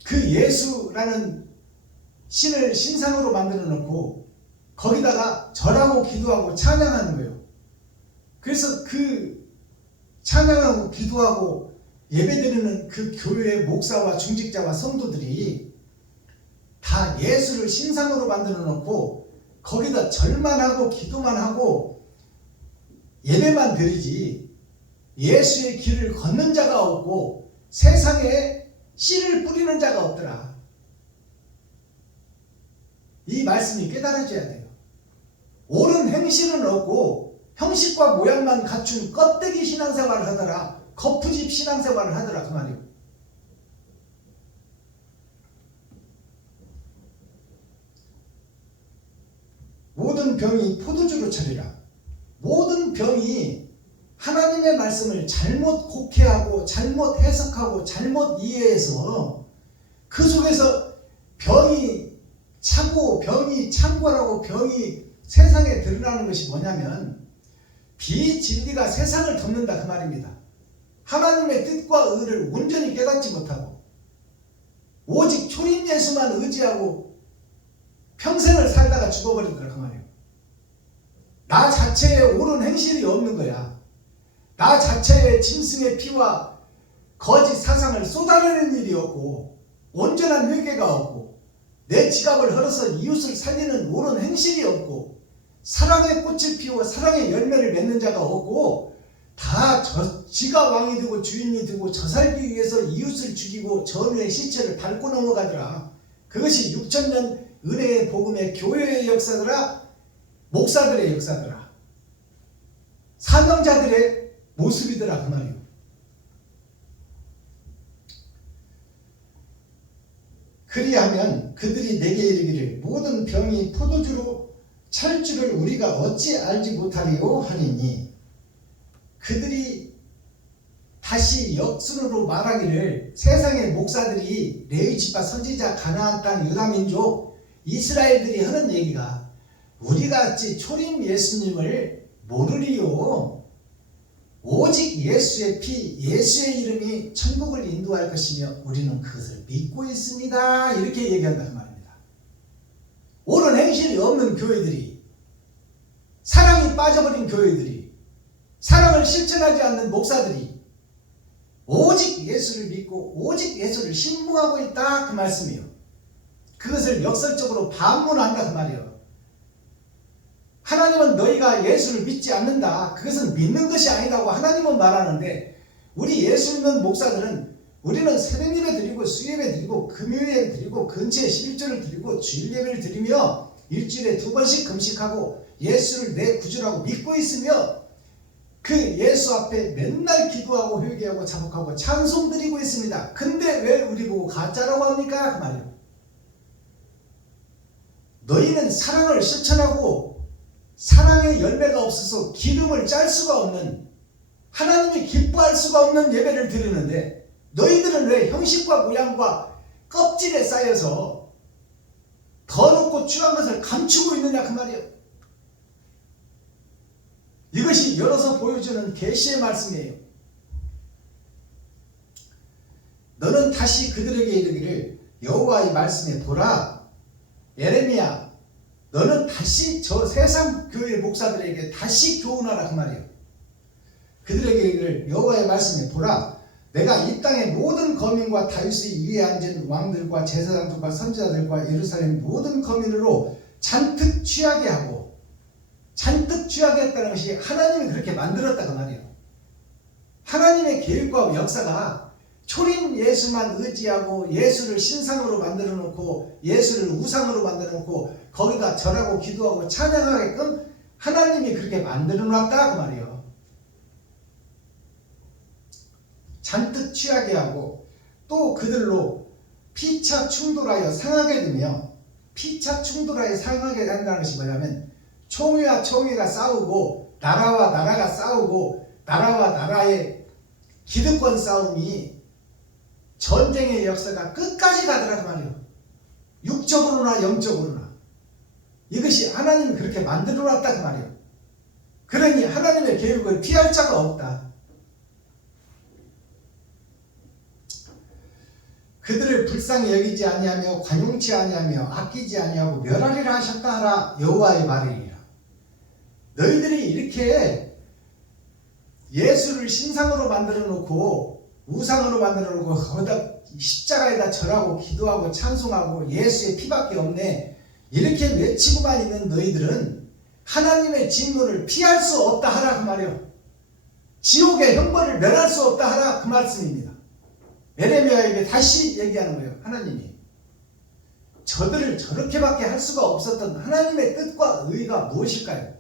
그 예수라는 신을 신상으로 만들어 놓고 거기다가 절하고 기도하고 찬양하는 거예요. 그래서 그 찬양하고 기도하고 예배드리는 그 교회의 목사와 중직자와 성도들이 다 예수를 신상으로 만들어 놓고 거기다 절만 하고 기도만 하고 예배만 드리지 예수의 길을 걷는 자가 없고 세상에 씨를 뿌리는 자가 없더라. 이 말씀이 깨달아져야 돼요. 옳은 행실은 없고 형식과 모양만 갖춘 껍데기 신앙생활을 하더라. 거푸집 신앙생활을 하더라 그 말이에요. 모든 병이 포도주로 차리라. 모든 병이 하나님의 말씀을 잘못 곡해하고 잘못 해석하고 잘못 이해해서 그 속에서 병이 차고 병이 창궐하고 병이 세상에 드러나는 것이 뭐냐면 비진리가 세상을 덮는다 그 말입니다. 하나님의 뜻과 의를 온전히 깨닫지 못하고 오직 초림 예수만 의지하고 평생을 살다가 죽어버리더라 그 말이에요. 나 자체에 옳은 행실이 없는 거야. 나 자체에 짐승의 피와 거짓 사상을 쏟아내는 일이 없고 온전한 회개가 없고 내 지갑을 헐어서 이웃을 살리는 옳은 행실이 없고 사랑의 꽃을 피워 사랑의 열매를 맺는 자가 없고 다 지가 왕이 되고 주인이 되고 저 살기 위해서 이웃을 죽이고 전우의 시체를 밟고 넘어가더라. 그것이 6,000년 은혜의 복음의 교회의 역사더라. 목사들의 역사더라. 사명자들의 모습이더라 그 말이에요. 그리하면 그들이 내게 이르기를 모든 병이 포도주로 찰 줄을 우리가 어찌 알지 못하리요 하리니 그들이 다시 역순으로 말하기를 세상의 목사들이 레위 지파 선지자 가나안 땅 유다민족 이스라엘들이 하는 얘기가 우리같이 초림 예수님을 모르리요. 오직 예수의 피, 예수의 이름이 천국을 인도할 것이며 우리는 그것을 믿고 있습니다. 이렇게 얘기한다는 말입니다. 옳은 행실이 없는 교회들이, 사랑이 빠져버린 교회들이, 사랑을 실천하지 않는 목사들이 오직 예수를 믿고 오직 예수를 신봉하고 있다 그 말씀이에요. 그것을 역설적으로 반문한다 그 말이에요. 하나님은 너희가 예수를 믿지 않는다. 그것은 믿는 것이 아니라고 하나님은 말하는데 우리 예수 믿는 목사들은 우리는 새벽 예배 드리고 수예배 드리고 금요예배 드리고 근처에 11조를 드리고 주일 예배를 드리며 일주일에 2번씩 금식하고 예수를 내 구주라고 믿고 있으며 그 예수 앞에 맨날 기도하고 회개하고 자복하고 찬송 드리고 있습니다. 근데 왜 우리 보고 가짜라고 합니까? 그 말이에요. 너희는 사랑을 실천하고 사랑의 열매가 없어서 기름을 짤 수가 없는 하나님이 기뻐할 수가 없는 예배를 드리는데 너희들은 왜 형식과 모양과 껍질에 쌓여서 더럽고 추한 것을 감추고 있느냐 그 말이에요. 이것이 열어서 보여주는 계시의 말씀이에요. 너는 다시 그들에게 이르기를 여호와의 말씀에 보라. 예레미야 너는 다시 저 세상 교회 목사들에게 다시 교훈하라 그 말이에요. 그들에게 이르기를 여호와의 말씀에 보라. 내가 이 땅의 모든 거민과 다윗의 위에 앉은 왕들과 제사장들과 선지자들과 예루살렘 모든 거민으로 잔뜩 취하게 하고 잔뜩 취하게 했다는 것이 하나님이 그렇게 만들었다 그 말이에요. 하나님의 계획과 역사가 초림 예수만 의지하고 예수를 신상으로 만들어 놓고 예수를 우상으로 만들어 놓고 거기다 절하고 기도하고 찬양하게끔 하나님이 그렇게 만들어 놨다 그 말이에요. 잔뜩 취하게 하고 또 그들로 피차 충돌하여 상하게 되며 피차 충돌하여 상하게 한다는 것이 뭐냐면 총회와 총회가 싸우고 나라와 나라가 싸우고 나라와 나라의 기득권 싸움이 전쟁의 역사가 끝까지 가더라 그 말이에요. 육적으로나 영적으로나 이것이 하나님이 그렇게 만들어 놨다 그 말이에요. 그러니 하나님의 계획을 피할 자가 없다. 그들을 불쌍히 여기지 아니하며 관용치 아니하며 아끼지 아니하고 멸하리라 하셨다 하라 여호와의 말이니라. 너희들이 이렇게 예수를 신상으로 만들어 놓고 우상으로 만들어 놓고 거기다 십자가에다 절하고 기도하고 찬송하고 예수의 피밖에 없네 이렇게 외치고만 있는 너희들은 하나님의 진노를 피할 수 없다 하라 그 말이요. 지옥의 형벌을 면할 수 없다 하라 그 말씀입니다. 에레미야에게 다시 얘기하는 거예요. 하나님이 저들을 저렇게밖에 할 수가 없었던 하나님의 뜻과 의가 무엇일까요?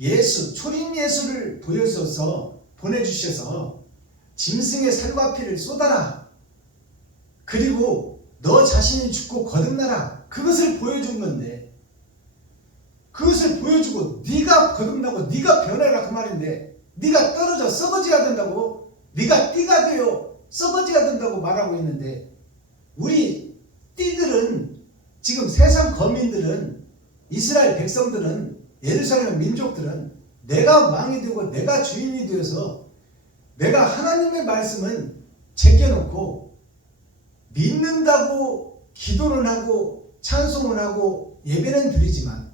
예수, 초림 예수를 보내주셔서 짐승의 살과 피를 쏟아라. 그리고 너 자신이 죽고 거듭나라. 그것을 보여준 건데 그것을 보여주고 네가 거듭나고 네가 변해라 그 말인데 네가 떨어져 썩어져야 된다고 네가 띠가 되어 썩어져야 된다고 말하고 있는데 우리 띠들은 지금 세상 거민들은 이스라엘 백성들은 예루살렘 민족들은 내가 왕이 되고 내가 주인이 되어서 내가 하나님의 말씀은 제껴놓고 믿는다고 기도는 하고 찬송을 하고 예배는 드리지만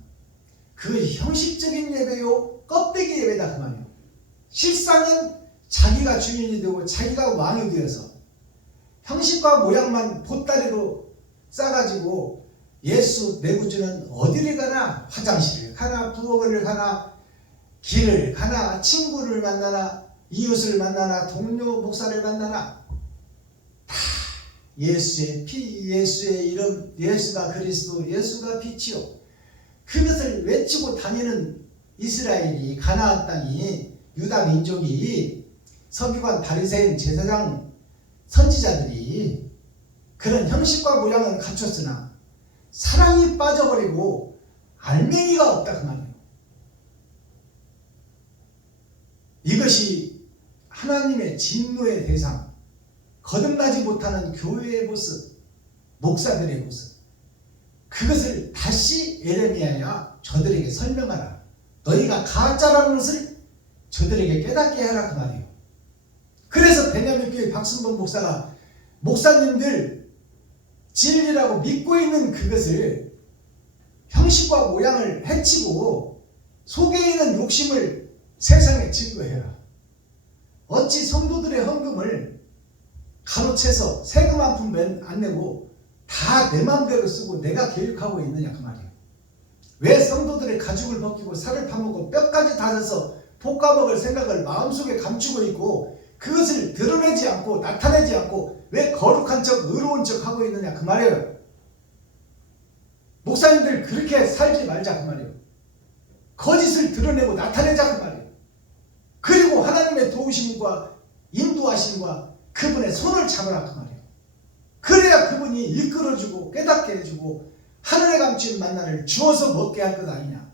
그 형식적인 예배요 껍데기 예배다 그 말이에요. 실상은 자기가 주인이 되고 자기가 왕이 되어서 형식과 모양만 보따리로 싸가지고 예수 내 구주는 어디를 가나 화장실을 가나 부엌을 가나 길을 가나 친구를 만나나 이웃을 만나나 동료 목사를 만나나 다 예수의 피 예수의 이름 예수가 그리스도 예수가 빛이요 그것을 외치고 다니는 이스라엘이 가나안 땅이 유다 민족이 서기관 바리새인 제사장 선지자들이 그런 형식과 모양은 갖췄으나 사랑이 빠져버리고 알맹이가 없다 그 말이에요. 이것이 하나님의 진노의 대상 거듭나지 못하는 교회의 모습 목사들의 모습 그것을 다시 에레미야야 저들에게 설명하라. 너희가 가짜라는 것을 저들에게 깨닫게 하라 그 말이에요. 그래서 베냐민 교회 박순범 목사가 목사님들 진리라고 믿고 있는 그것을 형식과 모양을 해치고 속에 있는 욕심을 세상에 증거해라. 어찌 성도들의 헌금을 가로채서 세금 한 푼 안 내고 다 내 맘대로 쓰고 내가 계획하고 있느냐 그 말이에요. 왜 성도들의 가죽을 벗기고 살을 파먹고 뼈까지 다져서 볶아먹을 생각을 마음속에 감추고 있고 그것을 드러내지 않고 나타내지 않고 왜 거룩한 척 의로운 척 하고 있느냐 그 말이에요. 목사님들 그렇게 살지 말자 그 말이에요. 거짓을 드러내고 나타내자 그 말이에요. 그리고 하나님의 도우심과 인도하심과 그분의 손을 잡으라 그 말이에요. 그래야 그분이 이끌어주고 깨닫게 해주고 하늘에 감춘 만나를 주어서 먹게 할 것 아니냐.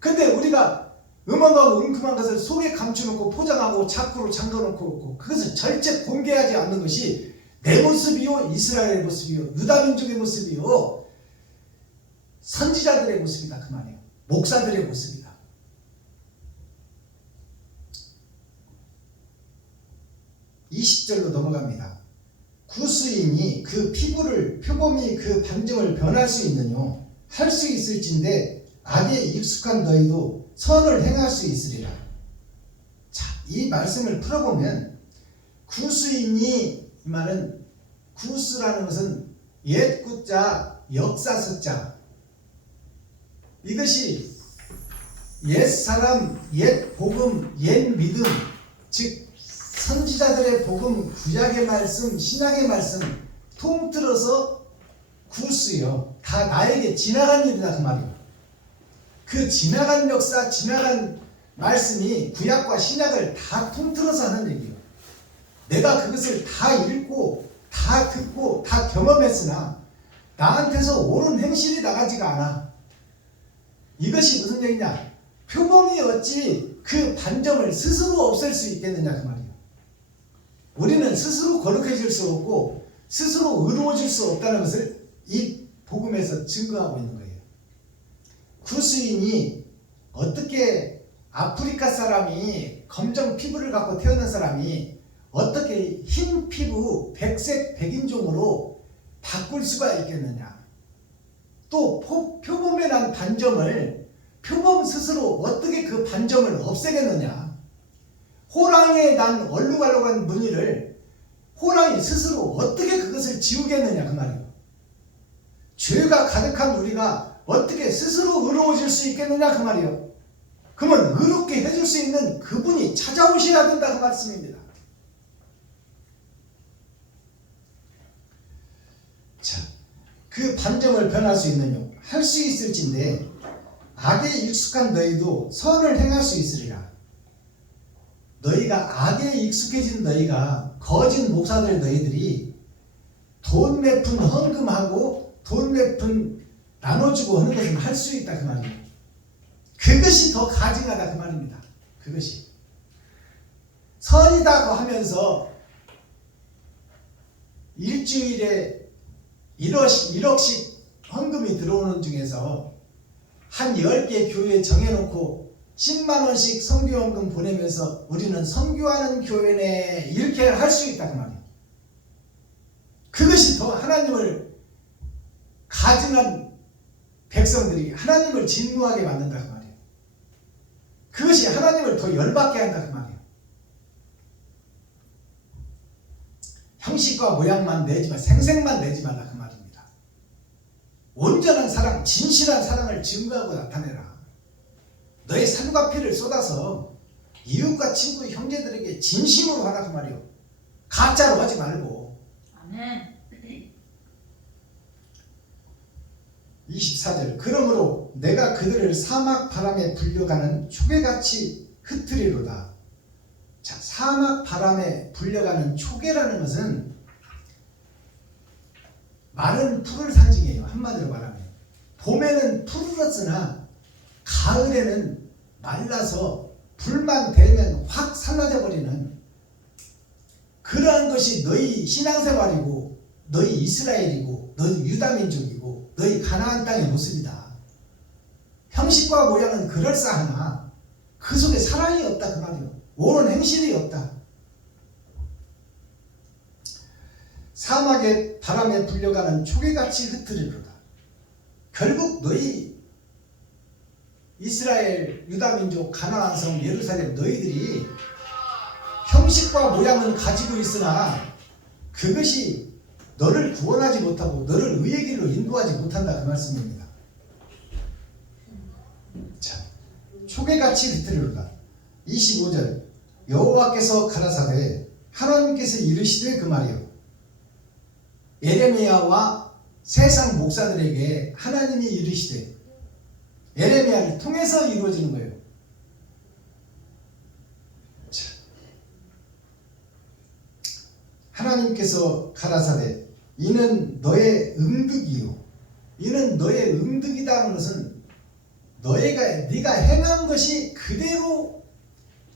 근데 우리가 음험하고 은큼한 것을 속에 감춰놓고 포장하고 자꾸로 잠가놓고 그것을 절제 공개하지 않는 것이 내 모습이요 이스라엘의 모습이요 유다 민족의 모습이요 선지자들의 모습이다 그 말이에요. 목사들의 모습이다. (20절로) 넘어갑니다. 구스인이 그 피부를 표범이 그 반점을 변할 수 있느뇨 할 수 있을진데 악에 익숙한 너희도 선을 행할 수 있으리라. 자, 이 말씀을 풀어보면 구스인이 이 말은 구스라는 것은 옛 구자 역사 숫자 이것이 옛 사람 옛 복음 옛 믿음 즉 선지자들의 복음 구약의 말씀 신약의 말씀 통틀어서 구스요 다 나에게 지나간 일이다 그 말이에요. 그 지나간 역사 지나간 말씀이 구약과 신약을 다 통틀어서 하는 얘기예요. 내가 그것을 다 읽고 다 듣고 다 경험했으나 나한테서 옳은 행실이 나가지가 않아. 이것이 무슨 얘기냐. 표범이 어찌 그 반점을 스스로 없앨 수 있겠느냐 그 말이에요. 우리는 스스로 거룩해질 수 없고 스스로 의로워질 수 없다는 것을 이 복음에서 증거하고 있는 거예요. 구스인이 어떻게 아프리카 사람이 검정 피부를 갖고 태어난 사람이 어떻게 흰 피부 백색 백인종으로 바꿀 수가 있겠느냐. 또 표범에 난 반점을 표범 스스로 어떻게 그 반점을 없애겠느냐. 호랑이에 난 얼룩말룩한 무늬를 호랑이 스스로 어떻게 그것을 지우겠느냐 그 말이에요. 죄가 가득한 우리가 어떻게 스스로 의로워질 수 있겠느냐 그 말이에요. 그러면 의롭게 해줄 수 있는 그분이 찾아오셔야 된다 그 말씀입니다. 자, 그 반점을 변할 수 있느냐 할 수 있을진데 악에 익숙한 너희도 선을 행할 수 있으리라. 너희가 악에 익숙해진 너희가 거짓 목사들 너희들이 돈 몇 푼 헌금하고 돈 몇 푼 나눠주고 하는 것은 할 수 있다 그 말이에요. 그것이 더 가증하다 그 말입니다. 그것이 선이다고 하면서 일주일에 1억씩 헌금이 들어오는 중에서 한 10개 교회에 정해놓고 10만원씩 선교헌금 보내면서 우리는 선교하는 교회네 이렇게 할 수 있다 그 말이에요. 그것이 더 하나님을 가증한 백성들이 하나님을 진노하게 만든다 그 말이에요. 그것이 하나님을 더 열받게 한다 그 말이에요. 형식과 모양만 내지만 생색만 내지 말라 그 말입니다. 온전한 사랑, 진실한 사랑을 증거하고 나타내라. 너의 살과 피를 쏟아서 이웃과 친구 형제들에게 진심으로 하라 그 말이에요. 가짜로 하지 말고. 아멘. 24절 그러므로 내가 그들을 사막 바람에 불려가는 초계같이 흩트리로다. 자, 사막 바람에 불려가는 초계라는 것은 마른 풀을 상징해요. 한마디로 말하면 봄에는 푸르렀으나 가을에는 말라서 불만 대면 확 사라져 버리는 그러한 것이 너희 신앙생활이고 너희 이스라엘이고 너희 유다민족이고 너희 가나안 땅의 모습이다. 형식과 모양은 그럴싸하나 그 속에 사랑이 없다 그 말이에요. 옳은 행실이 없다. 사막의 바람에 불려가는 초계같이 흩트리로다. 결국 너희 이스라엘 유다민족 가나안 성 예루살렘 너희들이 형식과 모양은 가지고 있으나 그것이 너를 구원하지 못하고 너를 의의 길로 인도하지 못한다 그 말씀입니다. 자, 초계같이 흩트리로다. 25절 여호와께서 가라사대 하나님께서 이르시되 그 말이요. 예레미야와 세상 목사들에게 하나님이 이르시되 예레미야를 통해서 이루어지는 거예요. 자, 하나님께서 가라사대 이는 너의 응득이요. 이는 너의 응득이다는 것은 네가 행한 것이 그대로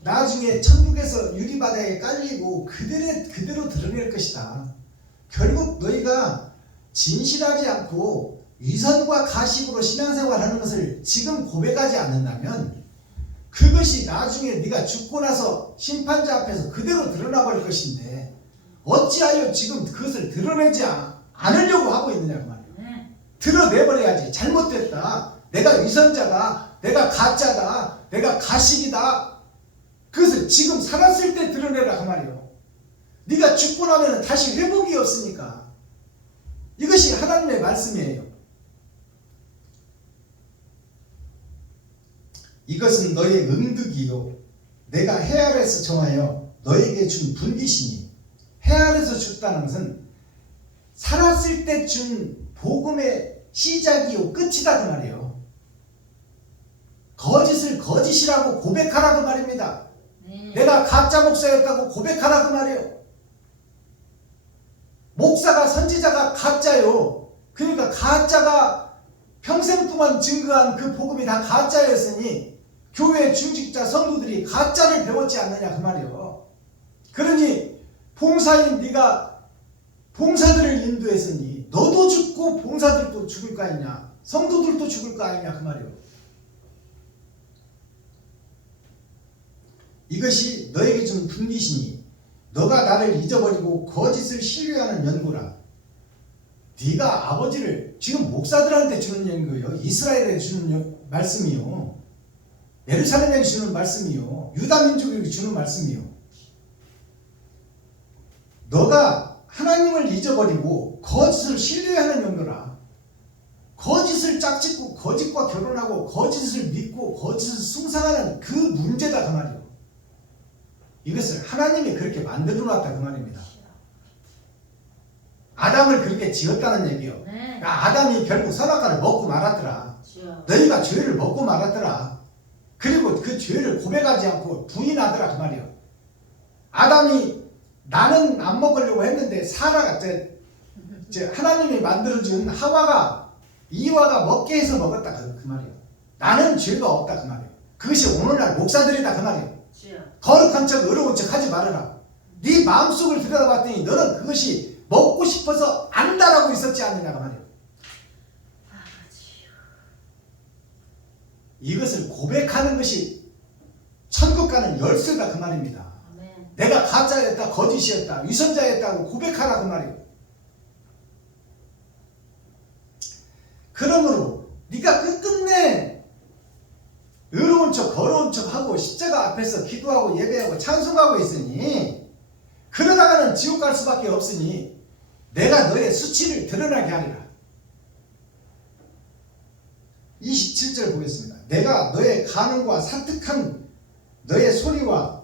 나중에 천국에서 유리바다에 깔리고 그대로 드러낼 것이다. 결국 너희가 진실하지 않고 위선과 가식으로 신앙생활하는 것을 지금 고백하지 않는다면 그것이 나중에 네가 죽고 나서 심판자 앞에서 그대로 드러나 버릴 것인데 어찌하여 지금 그것을 드러내지 않으려고 하고 있느냐 그 말이에요. 드러내버려야지. 잘못됐다. 내가 위선자다. 내가 가짜다. 내가 가식이다. 그것을 지금 살았을 때 드러내라 그 말이에요. 네가 죽고 나면 다시 회복이 없으니까. 이것이 하나님의 말씀이에요. 이것은 너의 응득이요 내가 해 아래에서 정하여 너에게 준 분깃이니. 해 아래에서 줬다는 것은 살았을 때 준 복음의 시작이요 끝이다 그 말이에요. 거짓을 거짓이라고 고백하라 그 말입니다. 내가 가짜 목사였다고 고백하라 그 말이에요. 목사가 선지자가 가짜요. 그러니까 가짜가 평생 동안 증거한 그 복음이 다 가짜였으니 교회 중직자 성도들이 가짜를 배웠지 않느냐 그 말이에요. 그러니 봉사인 네가 봉사들을 인도했으니 너도 죽고 봉사들도 죽을 거 아니냐, 성도들도 죽을 거 아니냐 그 말이에요. 이것이 너에게 준 분기시니 너가 나를 잊어버리고 거짓을 신뢰하는 연고라. 네가 아버지를 지금 목사들한테 주는 연고예요. 이스라엘에 주는 말씀이요. 예루살렘에 주는 말씀이요. 유다 민족에게 주는 말씀이요. 너가 하나님을 잊어버리고 거짓을 신뢰하는 연고라. 거짓을 짝짓고 거짓과 결혼하고 거짓을 믿고 거짓을 숭상하는 그 문제다 그 말이에요. 이것을 하나님이 그렇게 만들어 놨다 그 말입니다. 아담을 그렇게 지었다는 얘기요. 그러니까 아담이 결국 선악과를 먹고 말았더라. 너희가 죄를 먹고 말았더라. 그리고 그 죄를 고백하지 않고 부인하더라 그 말이요. 아담이 나는 안 먹으려고 했는데 사라가 하나님이 만들어준 하와가 이와가 먹게 해서 먹었다 그 말이요. 나는 죄가 없다 그 말이요. 그것이 오늘날 목사들이다 그 말이요. 거룩한 척 어려운 척 하지 말아라. 네 마음속을 들여다봤더니 너는 그것이 먹고 싶어서 안다라고 있었지 않느냐 그 말이에요. 이것을 고백하는 것이 천국 가는 열쇠다 그 말입니다. 내가 가짜였다 거짓이었다 위선자였다고 고백하라 그 말이에요. 그러므로 네가 끝끝내 의로운 척 거로운 척 하고 십자가 앞에서 기도하고 예배하고 찬송하고 있으니 그러다가는 지옥 갈 수밖에 없으니 내가 너의 수치를 드러나게 하리라. 27절 보겠습니다. 내가 너의 간음과 사특한 너의 소리와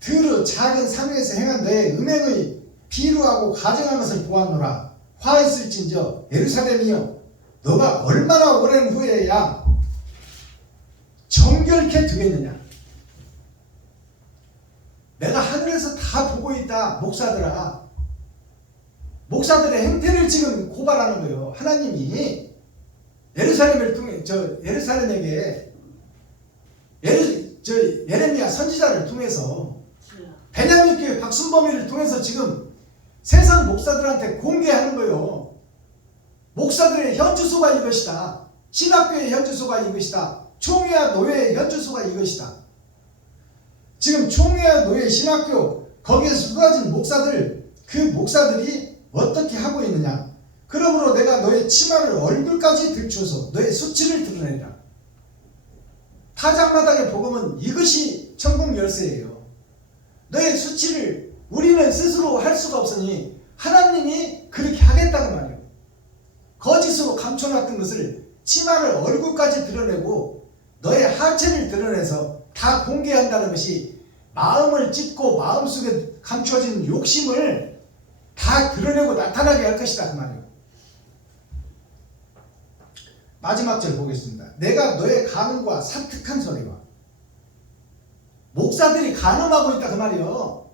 더러 작은 산 위에서 행한 너의 음행의 비루하고 가증한 것을 보았노라. 화했을진저 예루살렘이여 너가 얼마나 오랜 후에야 정결케 되겠느냐. 내가 하늘에서 다 보고 있다 목사들아. 목사들의 행태를 지금 고발하는 거예요. 하나님이 예루살렘을 통해 예루살렘에게 예레미야 선지자를 통해서 베냐민 교회 박순범이를 통해서 지금 세상 목사들한테 공개하는 거예요. 목사들의 현주소가 이것이다. 신학교의 현주소가 이것이다. 총회와 노예의 현주소가 이것이다. 지금 총회와 노예 신학교 거기에서 쏟아진 목사들 그 목사들이 어떻게 하고 있느냐. 그러므로 내가 너의 치마를 얼굴까지 들추어서 너의 수치를 드러내리라. 타작마당의 복음은 이것이 천국 열쇠예요. 너의 수치를 우리는 스스로 할 수가 없으니 하나님이 그렇게 하겠다는 말이에요. 거짓으로 감춰놨던 것을 치마를 얼굴까지 드러내고 너의 하체를 드러내서 다 공개한다는 것이 마음을 찢고 마음속에 감춰진 욕심을 다 드러내고 나타나게 할 것이다 그 말이에요. 마지막 절 보겠습니다. 내가 너의 간음과 사특한 소리와 목사들이 간음하고 있다 그 말이에요.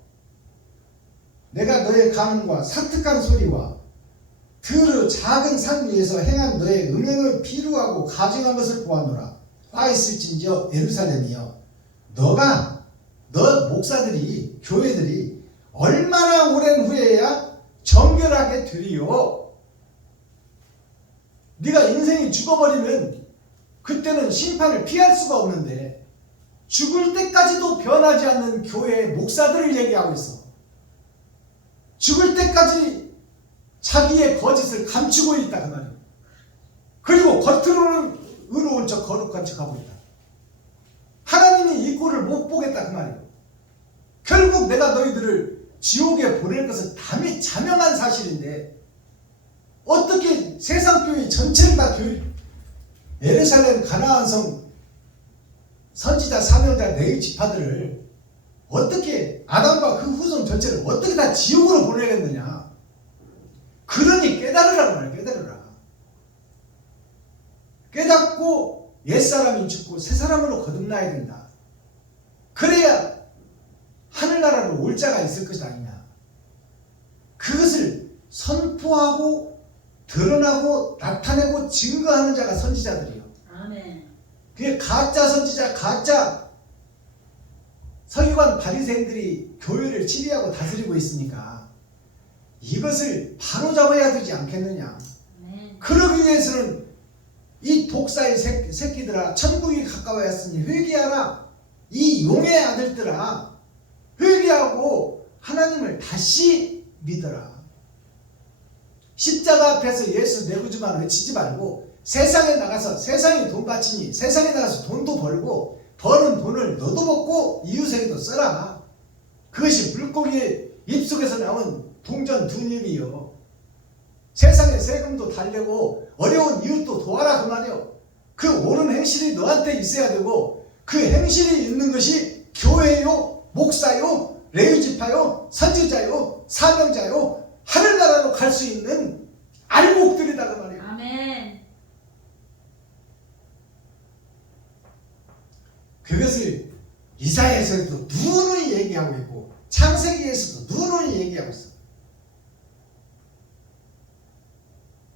내가 너의 간음과 사특한 소리와 더러 작은 산 위에서 행한 너의 음행을 비루하고 가증한 것을 보았노라. 화있을진저 예루살렘이여 너 목사들이 교회들이 얼마나 오랜 후에야 정결하게 되리요. 네가 인생이 죽어버리면 그때는 심판을 피할 수가 없는데 죽을 때까지도 변하지 않는 교회의 목사들을 얘기하고 있어. 죽을 때까지 자기의 거짓을 감추고 있다 그 말이에요. 그리고 겉으로는 의로운 척 거룩한 척하고 있다. 하나님이 이 꼴을 못 보겠다 그 말이에요. 결국 내가 너희들을 지옥에 보낼 것은 담이 자명한 사실인데 어떻게 세상 교회 전체를 다 예루살렘 가나안 성 선지자 사명자 네 지파들을 어떻게 아담과 그 후손 전체를 어떻게 다 지옥으로 보내겠느냐. 그러니 깨달으라고 말이야. 깨달으라. 깨닫고 옛사람이 죽고 새사람으로 거듭나야 된다. 그래야 하늘나라로 올 자가 있을 것이 아니냐. 그것을 선포하고 드러나고 나타내고 증거하는 자가 선지자들이요. 아멘. 그게 가짜 선지자, 가짜 서기관 바리새인들이 교회를 치리하고 다스리고 있으니까 이것을 바로잡아야 되지 않겠느냐. 그러기 위해서는 이 독사의 새끼들아 천국이 가까워였으니 회개하라. 이 용의 아들들아 회개하고 하나님을 다시 믿어라. 십자가 앞에서 예수 내 구주만 외치지 말고 세상에 나가서 세상이 돈 바치니 세상에 나가서 돈도 벌고 버는 돈을 너도 먹고 이웃에게도 써라. 그것이 물고기 입속에서 나온 동전 두 입이요. 세상에 세금도 달래고 어려운 이웃도 도와라 그 말이요. 그 옳은 행실이 너한테 있어야 되고 그 행실이 있는 것이 교회요, 목사요, 레위지파요, 선지자요, 사명자요, 하늘나라로 갈 수 있는 알곡들이다 그 말이에요. 아멘. 그것을 이사야에서도 누누이 얘기하고 있고 창세기에서도 누누이 얘기하고 있어.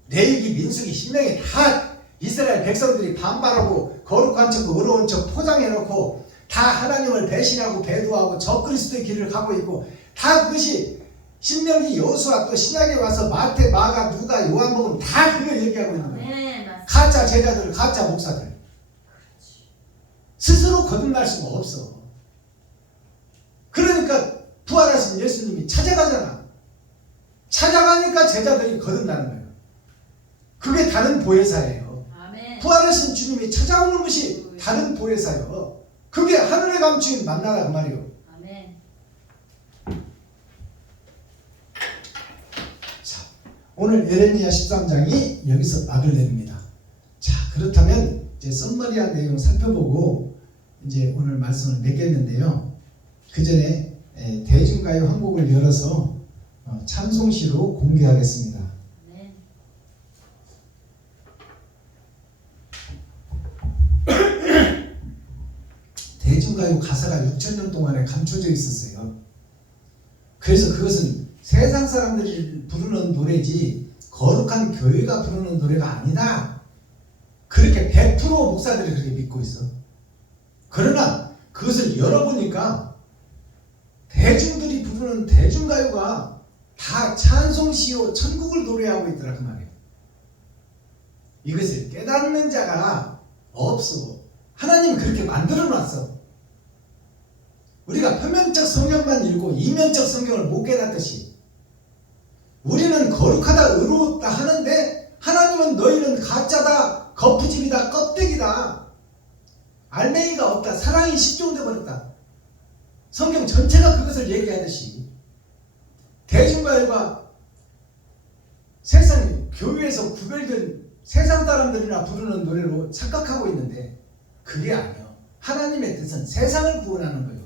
레위기, 민수기, 신명기 다 이스라엘 백성들이 반발하고 거룩한 척, 의로운 척 포장해놓고 다 하나님을 배신하고 배도하고 적그리스도의 길을 가고 있고 다 그것이 신명기, 여호수아 또 신약에 와서 마태, 마가, 누가, 요한복음 다 그걸 얘기하고 있는 거예요. 네, 맞습니다. 가짜 제자들, 가짜 목사들 스스로 거듭날 수가 없어. 그러니까 부활하신 예수님이 찾아가잖아. 찾아가니까 제자들이 거듭나는 거예요. 그게 다른 보혜사예요. 아멘. 부활하신 주님이 찾아오는 것이 다른 보혜사예요. 그게 하늘에 감추인 만나라 그 말이에요. 아멘. 자, 오늘 예레미야 13장이 여기서 막을 내립니다. 자, 그렇다면 이제 썸머리한 내용 살펴보고 이제 오늘 말씀을 맺겠는데요. 그 전에 대중가요 한 곡을 열어서 찬송시로 공개하겠습니다. 아멘. 대중가요 가사가 6,000년 동안에 감춰져 있었어요. 그래서 그것은 세상 사람들이 부르는 노래지 거룩한 교회가 부르는 노래가 아니다. 그렇게 100% 목사들이 그렇게 믿고 있어. 그러나 그것을 열어보니까 대중들이 부르는 대중가요가 다 찬송시요 천국을 노래하고 있더라 그 말이에요. 이것을 깨닫는 자가 없어. 하나님이 그렇게 만들어놨어. 우리가 표면적 성경만 읽고 이면적 성경을 못 깨닫듯이 우리는 거룩하다 의롭다 하는데 하나님은 너희는 가짜다, 거푸집이다, 껍데기다, 알맹이가 없다, 사랑이 식종돼 버렸다. 성경 전체가 그것을 얘기하듯이 대중가요가 세상 교회에서 구별된 세상 사람들이나 부르는 노래로 착각하고 있는데 그게 아니에요. 하나님의 뜻은 세상을 구원하는 거예요.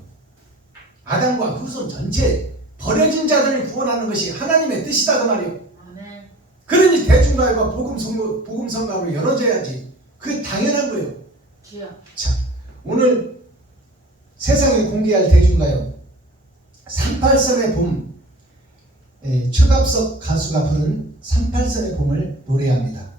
아담과 후손 전체 버려진 자들을 구원하는 것이 하나님의 뜻이다 그 말이에요. 아멘. 그러니 대중가요가 복음성가로 열어져야지. 그게 당연한 거예요. 주여. 자, 오늘 세상에 공개할 대중가요 38선의 봄, 최갑석 가수가 부른 38선의 봄을 노래합니다.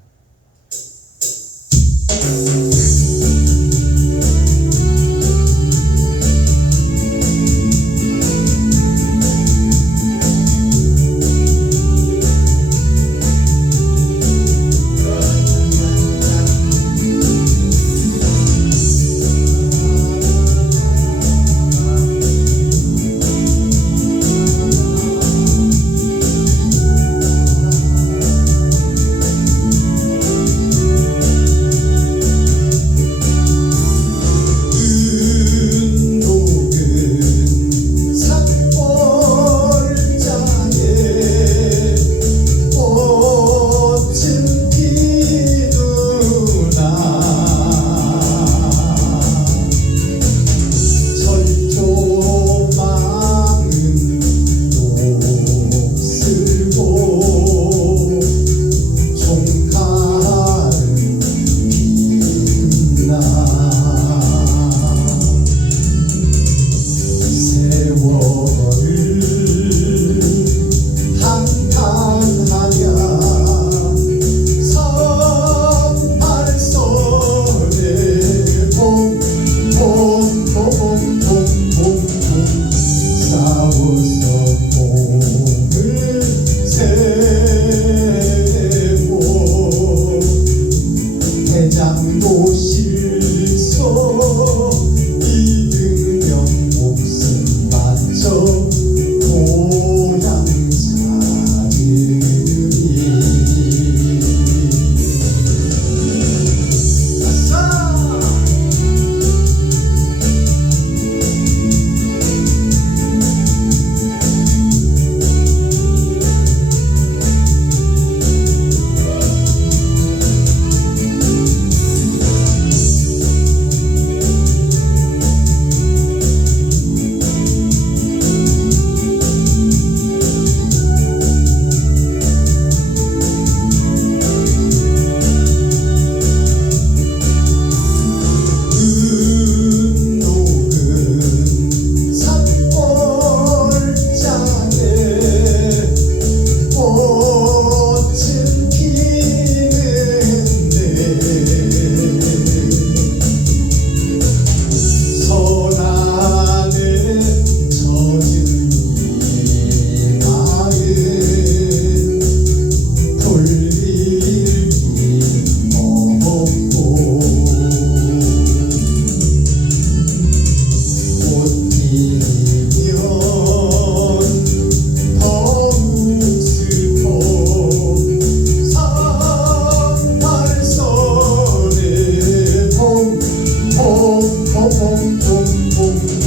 죽음의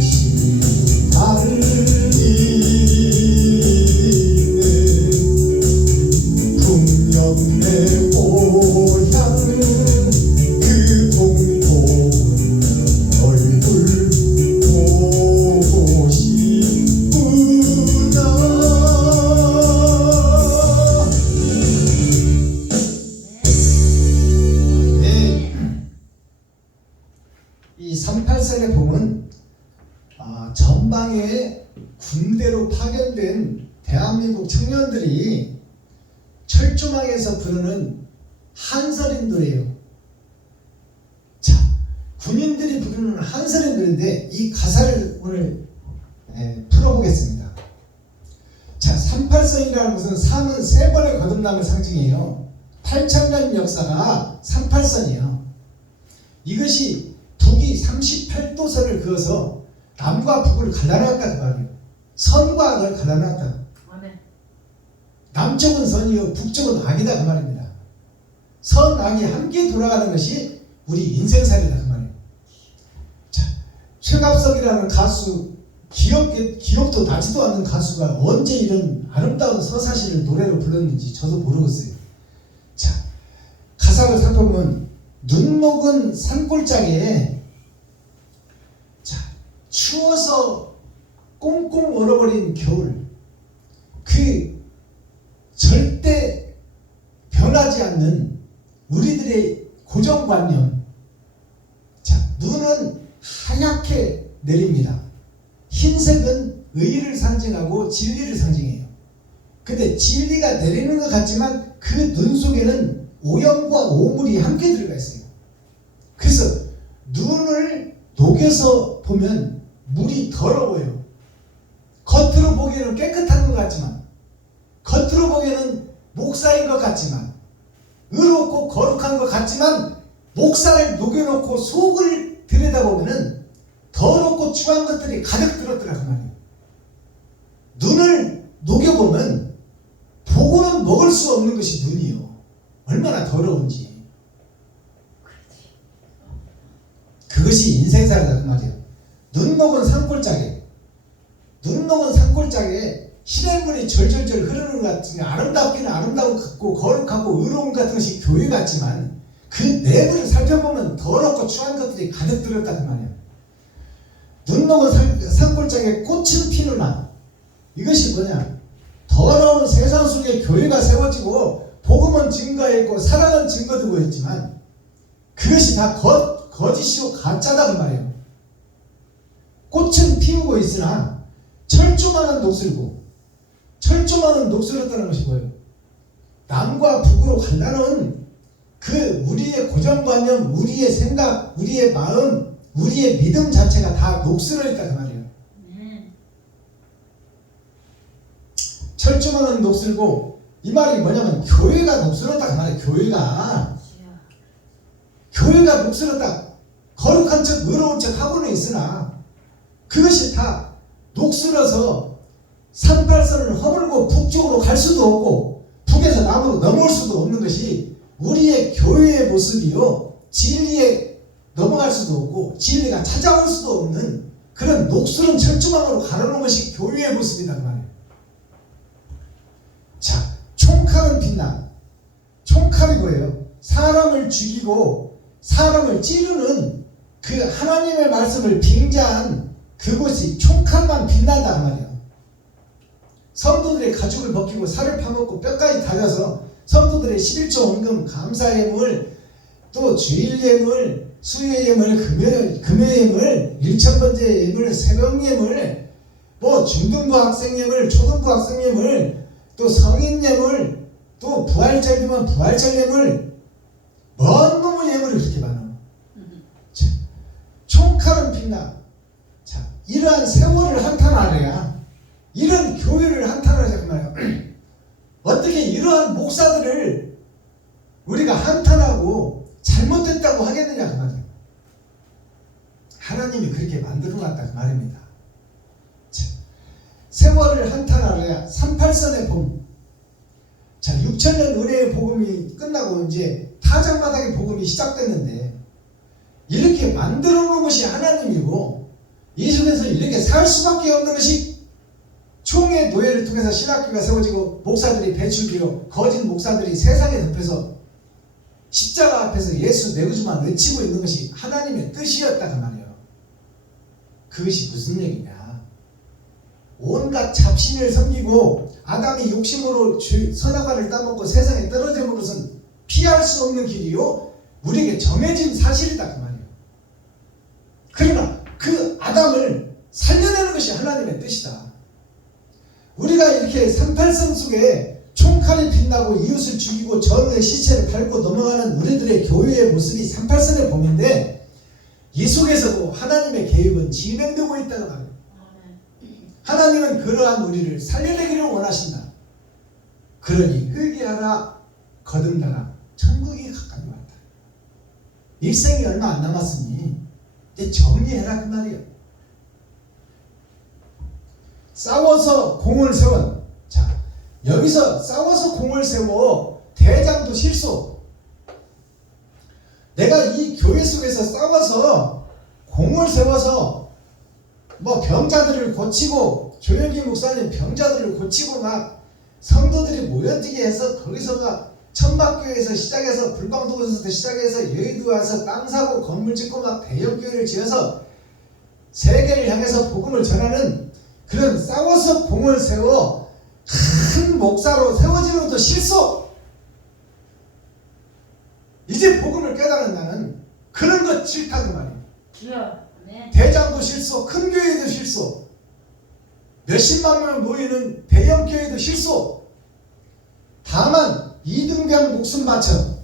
시달리는 풍년의 고향은 그 공포는 얼굴 보고 싶구나. 네, 이 38선의 봄은 전방에 군대로 파견된 대한민국 청년들이 철조망에서 부르는 한서린 노래예요. 자, 군인들이 부르는 한서린 노래인데 이 가사를 오늘 풀어보겠습니다. 자, 38선이라는 것은 3은 3번의 거듭남을 상징해요. 8,000년 역사가 38선이에요. 이것이 북이 38도선을 그어서 남과 북을 갈라놨다 그 말이에요. 선과 악을 갈라놨다. 남쪽은 선이요 북쪽은 악이다 그 말입니다. 선, 악이 함께 돌아가는 것이 우리 인생살이다 그 말이에요. 자, 최갑석이라는 가수, 기억도 나지도 않는 가수가 언제 이런 아름다운 서사시를 노래로 불렀는지 저도 모르겠어요. 자, 가사를 살펴보면 눈 녹은 산골짜기에 추워서 꽁꽁 얼어버린 겨울, 그 절대 변하지 않는 우리들의 고정관념. 자, 눈은 하얗게 내립니다. 흰색은 의를 상징하고 진리를 상징해요. 근데 진리가 내리는 것 같지만 그 눈 속에는 오염과 오물이 함께 들어가 있어요. 그래서 눈을 녹여서 보면 물이 더러워요. 겉으로 보기에는 깨끗한 것 같지만, 겉으로 보기에는 목사인 것 같지만, 의롭고 거룩한 것 같지만, 목사를 녹여놓고 속을 들여다보면은 더럽고 추한 것들이 가득 들었더라 그 말이에요. 눈을 녹여보면 보고는 먹을 수 없는 것이 눈이요. 얼마나 더러운지. 그것이 인생살이다 그 말이에요. 눈 녹은 산골짜기, 눈 녹은 산골짜기에 시냇물이 절절절 흐르는 것 같은 아름답기는 아름다고 같고 거룩하고 의로운 같은 것이 교회 같지만 그 내부를 살펴보면 더럽고 추한 것들이 가득 들었다 그 말이에요. 눈 녹은 산골짜기에 꽃은 피누나, 이것이 뭐냐? 더러운 세상 속에 교회가 세워지고 복음은 증거했고 사랑은 증거되고 있지만 그것이 다 거짓이고 가짜다 그 말이에요. 꽃은 피우고 있으나 철조망은 녹슬고, 철조망은 녹슬었다는 것이 뭐예요? 남과 북으로 갈라놓은 그 우리의 고정관념, 우리의 생각, 우리의 마음, 우리의 믿음 자체가 다 녹슬어 있다 그 말이에요. 철조망은 녹슬고, 이 말이 뭐냐면 교회가 녹슬었다 그 말이에요. 교회가 녹슬었다. 거룩한 척 의로운 척 하고는 있으나 그것이 다 녹슬어서 38선을 허물고 북쪽으로 갈 수도 없고 북에서 남으로 넘어올 수도 없는 것이 우리의 교회의 모습이요, 진리에 넘어갈 수도 없고 진리가 찾아올 수도 없는 그런 녹슬은 철조망으로 가려놓은 것이 교회의 모습이다 그 말이에요. 자, 총칼은 빛나. 총칼이 뭐예요? 사람을 죽이고 사람을 찌르는 그 하나님의 말씀을 빙자한 그곳이 총칼만 빛난다 그 말이에요. 성도들의 가죽을 벗기고 살을 파먹고 뼈까지 다져서 성도들의 11조 원금, 감사예물, 또 주일예물, 수요예물, 금요예물, 일천번제 예물, 새벽예물, 뭐 중등부 학생예물, 초등부 학생예물, 또 성인예물, 또 부활절이면 부활절예물, 먼 놈의 예물이 그렇게 많아. 자, 총칼은 빛나. 자, 이러한 세월을 한탄하려야, 이런 교회를 한탄하자 그 말이야. 어떻게 이러한 목사들을 우리가 한탄하고 잘못됐다고 하겠느냐 그 말이야. 하나님이 그렇게 만들어놨다 그 말입니다. 자, 세월을 한탄하려야 38선의 봄. 자, 6천년 은혜의 복음이 끝나고 이제 타작마당의 복음이 시작됐는데 이렇게 만들어 놓은 것이 하나님이고 이 속에서 이렇게 살 수밖에 없는 것이 총회 노예를 통해서 신학교가 세워지고 목사들이 배출되어 거짓 목사들이 세상에 덮여서 십자가 앞에서 예수 내구주만 외치고 있는 것이 하나님의 뜻이었다 그 말이에요. 그것이 무슨 얘기냐? 온갖 잡신을 섬기고 아담이 욕심으로 선악과를 따먹고 세상에 떨어진 것은 피할 수 없는 길이요 우리에게 정해진 사실이다 그 말이에요. 그러나 그 아담을 살려내는 것이 하나님의 뜻이다. 우리가 이렇게 38성 속에 총칼이 빛나고 이웃을 죽이고 전우의 시체를 밟고 넘어가는 우리들의 교회의 모습이 38선의 봄인데 이 속에서도 하나님의 계획은 진행되고 있다는 말이에요. 하나님은 그러한 우리를 살려내기를 원하신다. 그러니 회개하라 거듭나라 천국이 가까이 왔다. 일생이 얼마 안 남았으니 이제 정리해라 그 말이에요. 싸워서 공을 세운 자 여기서 싸워서 공을 세워 대장도 실수. 내가 이 교회 속에서 싸워서 공을 세워서 뭐 병자들을 고치고 조영기 목사님 병자들을 고치고 막 성도들이 모여뛰게 해서 거기서가 천막교회에서 시작해서 불광동에서 시작해서 여의도 와서 땅 사고 건물 짓고 막 대형교회를 지어서 세계를 향해서 복음을 전하는 그런 싸워서 공을 세워 큰 목사로 세워지는 것도 실수. 이제 복음을 깨달은 나는 그런 것 싫다 그 말이에요. 네. 대장도 실수, 큰 교회도 실수, 몇십만 명 모이는 대형 교회도 실수. 다만 이등병 목숨 바쳐.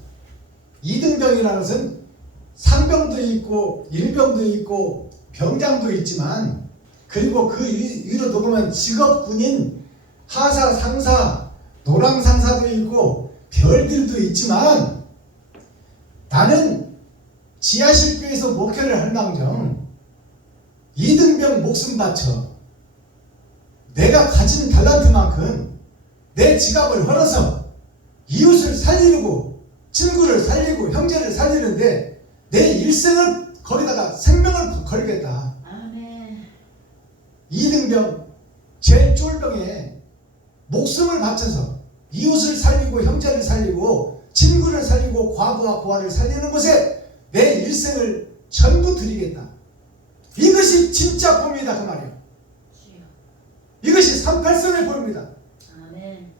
이등병이라는 것은 상병도 있고 일병도 있고 병장도 있지만 그리고 그 위로 보면 직업군인 하사 상사 노랑 상사도 있고 별들도 있지만 나는 지하실교에서 목회를 할 망정 이등병 목숨 바쳐 내가 가진 달란트만큼 내 지갑을 헐어서 이웃을 살리고 친구를 살리고 형제를 살리는데 내 일생을 거기다가 생명을 걸겠다. 아멘. 이등병 제일 쫄병에 목숨을 바쳐서 이웃을 살리고 형제를 살리고 친구를 살리고 과부와 고아를 살리는 곳에 내 일생을 전부 드리겠다. 이것이 진짜 봄이다 그 말이에요. 이것이 38선의 봄입니다. 아멘.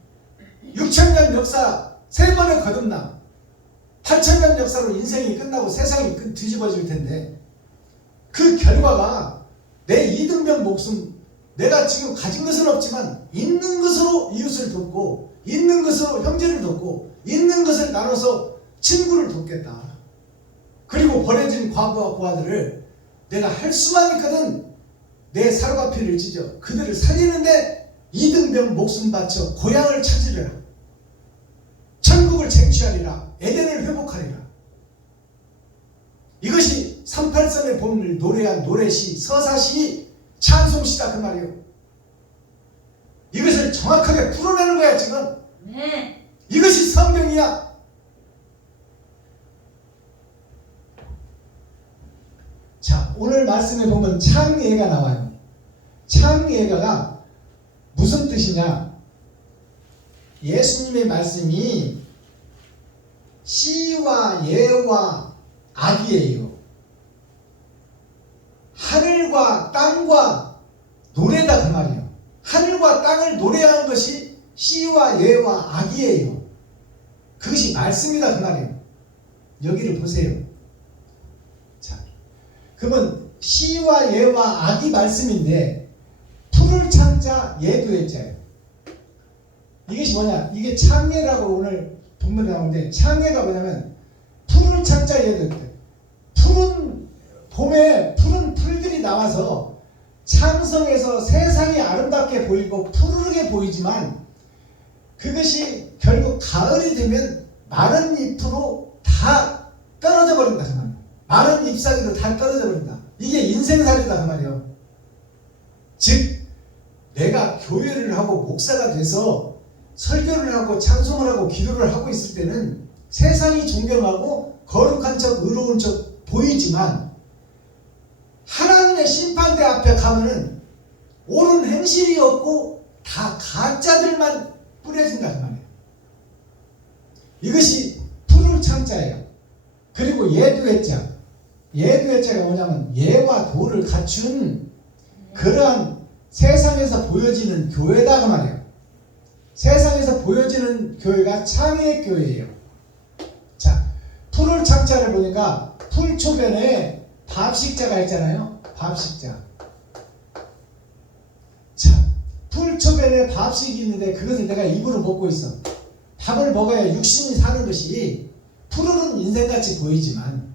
6,000년 역사 3번의 거듭남 8,000년 역사로 인생이 끝나고 세상이 뒤집어질 텐데 그 결과가 내 이등병 목숨 내가 지금 가진 것은 없지만 있는 것으로 이웃을 돕고 있는 것으로 형제를 돕고 있는 것을 나눠서 친구를 돕겠다. 그리고 버려진 과부와 고아들을 내가 할 수만 있거든 내 살과 피를 찢어 그들을 살리는데 이등병 목숨 바쳐 고향을 찾으리라. 천국을 쟁취하리라. 에덴을 회복하리라. 이것이 38선의 봄을 노래한 노래시 서사시 찬송시다 그 말이에요. 이것을 정확하게 풀어내는 거야 지금. 네. 이것이 성경이야. 자, 오늘 말씀에 보면 창예가 나와요. 창예가가 무슨 뜻이냐? 예수님의 말씀이 시와 예와 악이에요. 하늘과 땅과 노래다 그 말이에요. 하늘과 땅을 노래하는 것이 시와 예와 악이에요. 그것이 말씀이다 그 말이에요. 여기를 보세요. 자, 그러면 시와 예와 악이 말씀인데 풀을 창자 예도 해자예요. 이것이 뭐냐? 이게 창예라고 오늘 본문에 나오는데 창예가 뭐냐면 풀을 창자 예도 해. 푸른 봄에 푸른 풀들이 나와서 창성에서 세상이 아름답게 보이고 푸르르게 보이지만 그것이 결국 가을이 되면 마른 잎으로 다 떨어져 버린다 그 말이에요. 마른 잎사귀로 다 떨어져 버린다. 이게 인생살이다 그 말이에요. 즉 내가 교회를 하고 목사가 돼서 설교를 하고 찬송을 하고 기도를 하고 있을 때는 세상이 존경하고 거룩한 척 의로운 척 보이지만 하나님의 심판대 앞에 가면은 옳은 행실이 없고 다 가짜들만 뿌려진다 그 말이에요. 이것이 푸를 창자예요. 그리고 예두의자. 예두의자가 뭐냐면 예와 도를 갖춘 그러한 세상에서 보여지는 교회다 그 말이에요. 세상에서 보여지는 교회가 창의 교회예요. 자, 풀을 창자를 보니까 풀 초변에 밥식자가 있잖아요. 밥식자. 자, 풀 초변에 밥식이 있는데 그것을 내가 입으로 먹고 있어. 밥을 먹어야 육신이 사는 것이 푸르른 인생같이 보이지만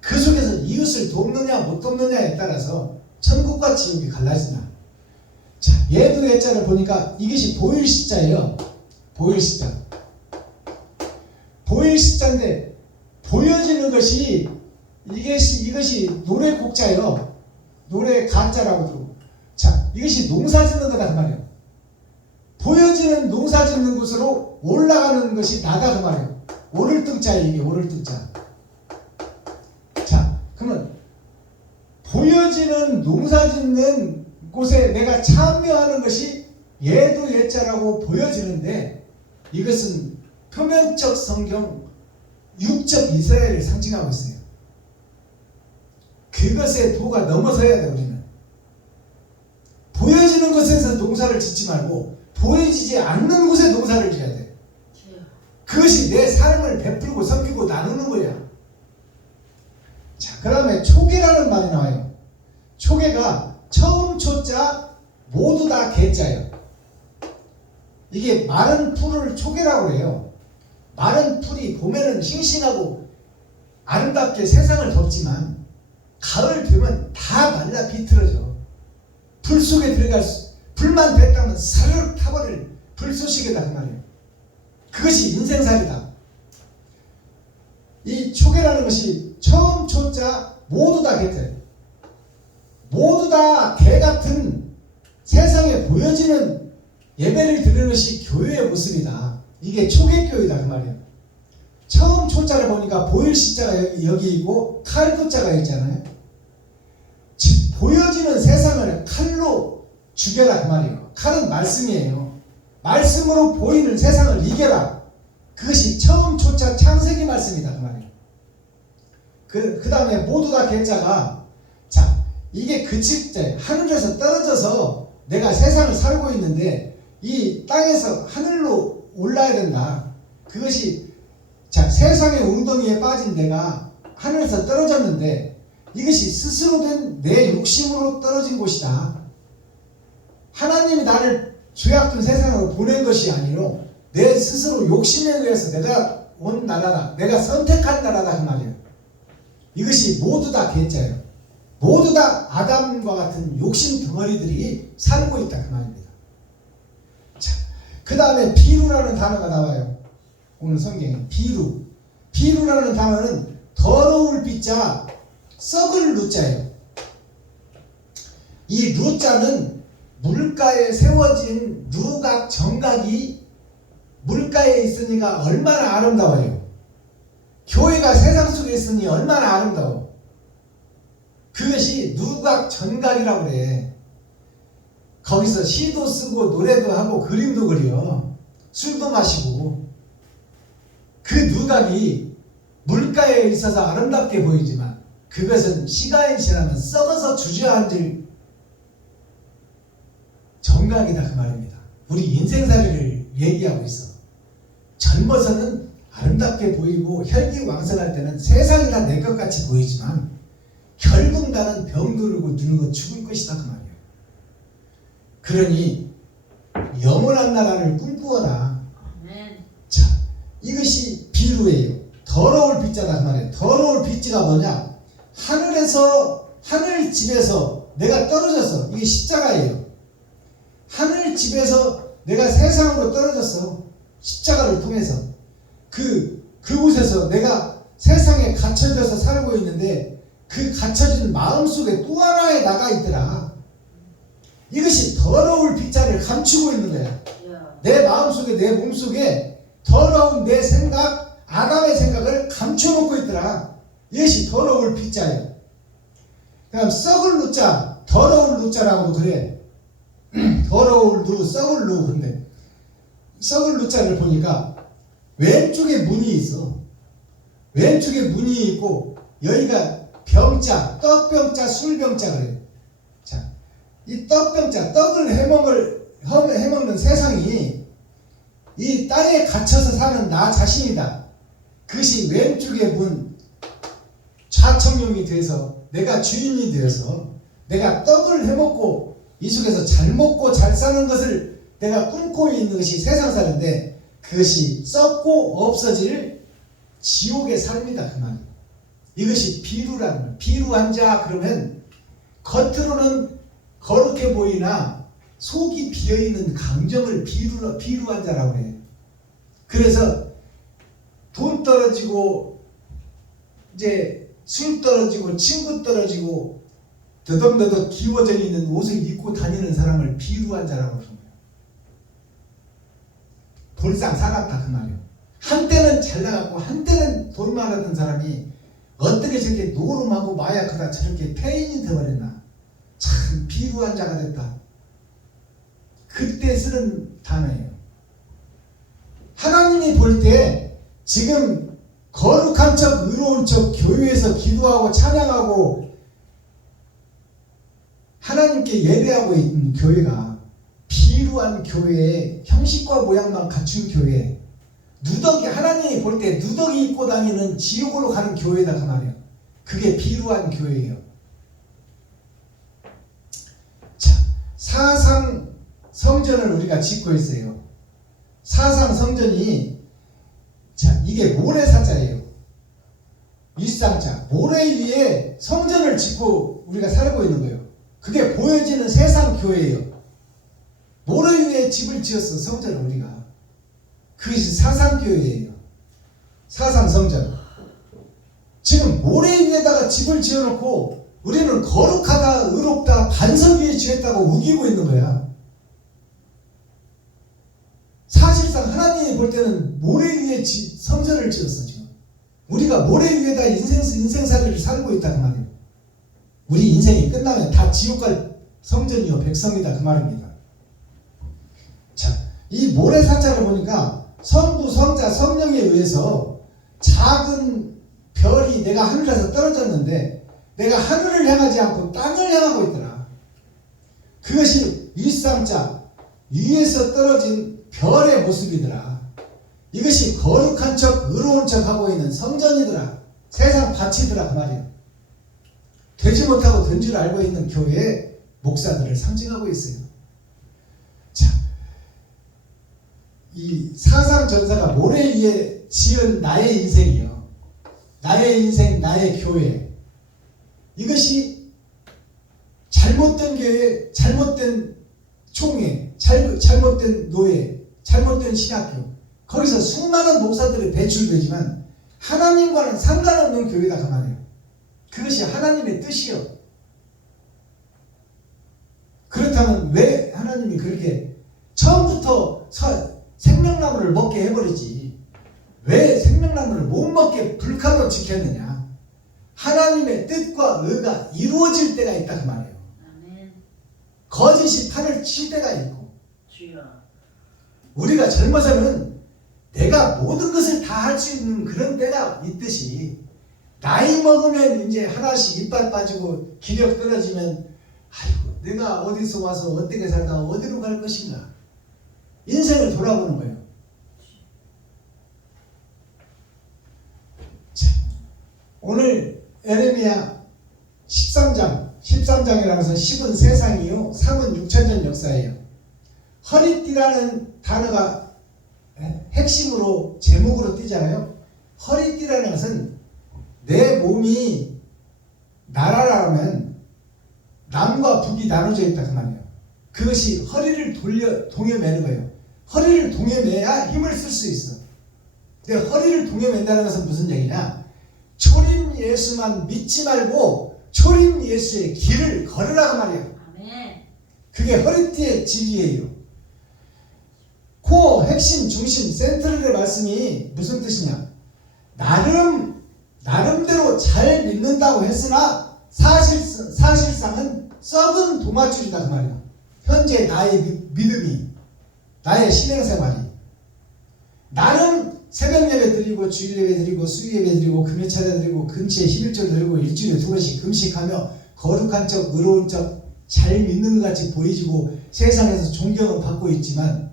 그 속에서 이웃을 돕느냐 못 돕느냐에 따라서 천국과 지옥이 갈라진다. 자, 예두의자를 보니까 이것이 보일시자예요. 보일시자. 보일시자인데 보여지는 것이 이것이 노래곡자예요. 노래 가짜라고 들고. 자, 이것이 농사 짓는 거다 그 말이에요. 보여지는 농사 짓는 곳으로 올라가는 것이 나다 그 말이에요. 오를 등자예요. 이게 오를 등자. 자, 그러면 보여지는 농사 짓는 곳에 내가 참여하는 것이 예도 예자라고 보여지는데 이것은 표면적 성경 육적 이스라엘을 상징하고 있어요. 그것의 도가 넘어서야 돼. 우리는 보여지는 곳에서 농사를 짓지 말고 보여지지 않는 곳에 농사를 지어야 돼. 주여. 그것이 내 삶을 베풀고 섬기고 나누는 거야. 자, 그 다음에 초계라는 말이 나와요. 초계가 처음 초자 모두 다 개자예요. 이게 마른 풀을 초계라고 해요. 마른 풀이 봄에는 싱싱하고 아름답게 세상을 덮지만 가을 되면 다 말라 비틀어져. 불 속에 들어갈 불만 됐다면 사르륵 타버릴 불쏘시개다 그 말이에요. 그것이 인생살이다. 이 초계라는 것이 처음 초자 모두 다 개자예요. 모두 다 개같은 세상에 보여지는 예배를 드리는 것이 교회의 모습이다. 이게 초계교회다 그 말이에요. 처음 초자를 보니까 보일시자가 여기 있고 칼도자가 있잖아요. 즉 보여지는 세상을 칼로 죽여라 그 말이에요. 칼은 말씀이에요. 말씀으로 보이는 세상을 이겨라. 그것이 처음 초자 창세기 말씀이다 그 말이에요. 그 다음에 모두 다 개자가 자 이게 그칠 때 하늘에서 떨어져서 내가 세상을 살고 있는데 이 땅에서 하늘로 올라야 된다. 그것이 자 세상의 웅덩이에 빠진 내가 하늘에서 떨어졌는데 이것이 스스로 된 내 욕심으로 떨어진 곳이다. 하나님이 나를 죄악된 세상으로 보낸 것이 아니로 내 스스로 욕심에 의해서 내가 온 나라다. 내가 선택한 나라다 그 말이에요. 이것이 모두 다 개자예요. 모두 다 아담과 같은 욕심 덩어리들이 살고 있다 그 말입니다. 자, 그 다음에 비루라는 단어가 나와요. 오늘 성경에 비루. 비루라는 단어는 더러울 비자 썩을 루자예요. 이 루자는 물가에 세워진 루각 정각이 물가에 있으니까 얼마나 아름다워요. 교회가 세상 속에 있으니 얼마나 아름다워. 그것이 누각 전각이라고 그래. 거기서 시도 쓰고 노래도 하고 그림도 그려. 술도 마시고. 그 누각이 물가에 있어서 아름답게 보이지만 그것은 시가인시라는 썩어서 주저앉을 정각이다 그 말입니다. 우리 인생살이를 얘기하고 있어. 젊어서는 아름답게 보이고 혈기왕성할 때는 세상이 다 내 것 같이 보이지만 결국 나는 병들고 늙어 죽을 것이다 그 말이에요. 그러니 영원한 나라를 꿈꾸어라. 아멘. 자, 이것이 비루예요. 더러울 빚자다 그 말이에요. 더러울 빚자가 뭐냐? 하늘에서 하늘 집에서 내가 떨어졌어. 이게 십자가예요. 하늘 집에서 내가 세상으로 떨어졌어. 십자가를 통해서 그곳에서 내가 세상에 갇혀져서 살고 있는데 그 갇혀진 마음속에 또 하나의 나가 있더라. 이것이 더러울 빚자를 감추고 있는 거야. 주여. 내 마음속에 내 몸속에 더러운 내 생각, 아담의 생각을 감춰놓고 있더라. 이것이 더러울 피자예요. 그다음 썩을 누자, 더러울 누자라고도 그래. 더러울 누, 썩을 누. 근데 썩을 누자를 보니까 왼쪽에 문이 있어. 왼쪽에 문이 있고 여기가 병자, 떡병자, 술병자 그래요. 자, 이 떡병자, 떡을 해먹는 세상이 이 땅에 갇혀서 사는 나 자신이다. 그것이 왼쪽의 문, 좌청룡이 돼서 내가 주인이 되어서 내가 떡을 해먹고 이 속에서 잘 먹고 잘 사는 것을 내가 꿈꾸고 있는 것이 세상 살인데 그것이 썩고 없어질 지옥의 삶이다 그 말이에요. 이것이 비루라는 거예요. 비루한 자 그러면 겉으로는 거룩해 보이나 속이 비어있는 감정을 비루한 자라고 해요. 그래서 돈 떨어지고 이제 술 떨어지고 친구 떨어지고 더덕더덕 기워져 있는 옷을 입고 다니는 사람을 비루한 자라고 합니다. 돌상사납다 그 말이에요. 한때는 잘 나갔고 한때는 돈 많았던 사람이 어떻게 저렇게 노름하고 마약하다 저렇게 폐인이 되어버렸나. 참 비루한 자가 됐다. 그때 쓰는 단어예요. 하나님이 볼 때 지금 거룩한 척 의로운 척 교회에서 기도하고 찬양하고 하나님께 예배하고 있는 교회가 비루한 교회에 형식과 모양만 갖춘 교회, 누더기, 하나님이 볼 때 누더기 입고 다니는 지옥으로 가는 교회다 그 말이에요. 그게 비루한 교회예요. 자, 사상 성전을 우리가 짓고 있어요. 사상 성전이, 자, 이게 모래사자예요. 윗상자, 모래 위에 성전을 짓고 우리가 살고 있는 거예요. 그게 보여지는 세상 교회예요. 모래 위에 집을 지었어, 성전을 우리가. 그것이 사상교회예요. 사상성전. 지금 모래 위에다가 집을 지어놓고 우리는 거룩하다, 의롭다, 반석 위에 지었다고 우기고 있는 거야. 사실상 하나님이 볼 때는 모래 위에 성전을 지었어 지금. 우리가 모래 위에다 인생살이를 살고 있다 그 말이에요. 우리 인생이 끝나면 다 지옥 갈 성전이요 백성이다 그 말입니다. 자, 이 모래사자를 보니까 성부, 성자, 성령에 의해서 작은 별이 내가 하늘에서 떨어졌는데 내가 하늘을 향하지 않고 땅을 향하고 있더라. 그것이 윗상자, 위에서 떨어진 별의 모습이더라. 이것이 거룩한 척 의로운 척 하고 있는 성전이더라. 세상 밭이더라 그 말이에요. 되지 못하고 된 줄 알고 있는 교회의 목사들을 상징하고 있어요. 자, 이 사상전사가 모래 위에 지은 나의 인생이요. 나의 인생, 나의 교회. 이것이 잘못된 교회, 잘못된 총회, 잘못된 노예, 잘못된 신학교. 거기서 수많은 목사들이 배출되지만 하나님과는 상관없는 교회다 그 말이에요. 그것이 하나님의 뜻이요. 그렇다면 왜 하나님이 그렇게 처음부터 생명나무를 먹게 해버리지 왜 생명나무를 못 먹게 불칼로 지켰느냐. 하나님의 뜻과 의가 이루어질 때가 있다 그 말이에요. 아멘. 거짓이 판을 칠 때가 있고 주여. 우리가 젊어서는 내가 모든 것을 다 할 수 있는 그런 때가 있듯이 나이 먹으면 이제 하나씩 이빨 빠지고 기력 떨어지면 아이고 내가 어디서 와서 어떻게 살다 어디로 갈 것인가 인생을 돌아보는 거예요. 자, 오늘 에레미야 13장이라고 해서 10은 세상이요 3은 6천년 역사예요. 허리띠라는 단어가 핵심으로 제목으로 띄잖아요. 허리띠라는 것은 내 몸이 나라라면 남과 북이 나눠져 있다 그 말이에요. 그것이 허리를 동여매는 거예요. 허리를 동여매야 힘을 쓸 수 있어. 근데 허리를 동여맨다는 것은 무슨 얘기냐? 초림 예수만 믿지 말고 초림 예수의 길을 걸으라 그 말이에요. 아멘. 그게 허리띠의 진리예요. 코어, 핵심, 중심, 센트럴의 말씀이 무슨 뜻이냐? 나름 나름대로 잘 믿는다고 했으나 사실상은 썩은 동아줄이다 그 말이야. 현재 나의 믿음이, 나의 신앙생활이 나는 새벽 예배 드리고 주일 예배 드리고 수요 예배 드리고 금요 차례 드리고 근처에 11절 드리고 일주일에 2번씩 금식하며 거룩한 척 의로운 척 잘 믿는 것 같이 보이지고 세상에서 존경은 받고 있지만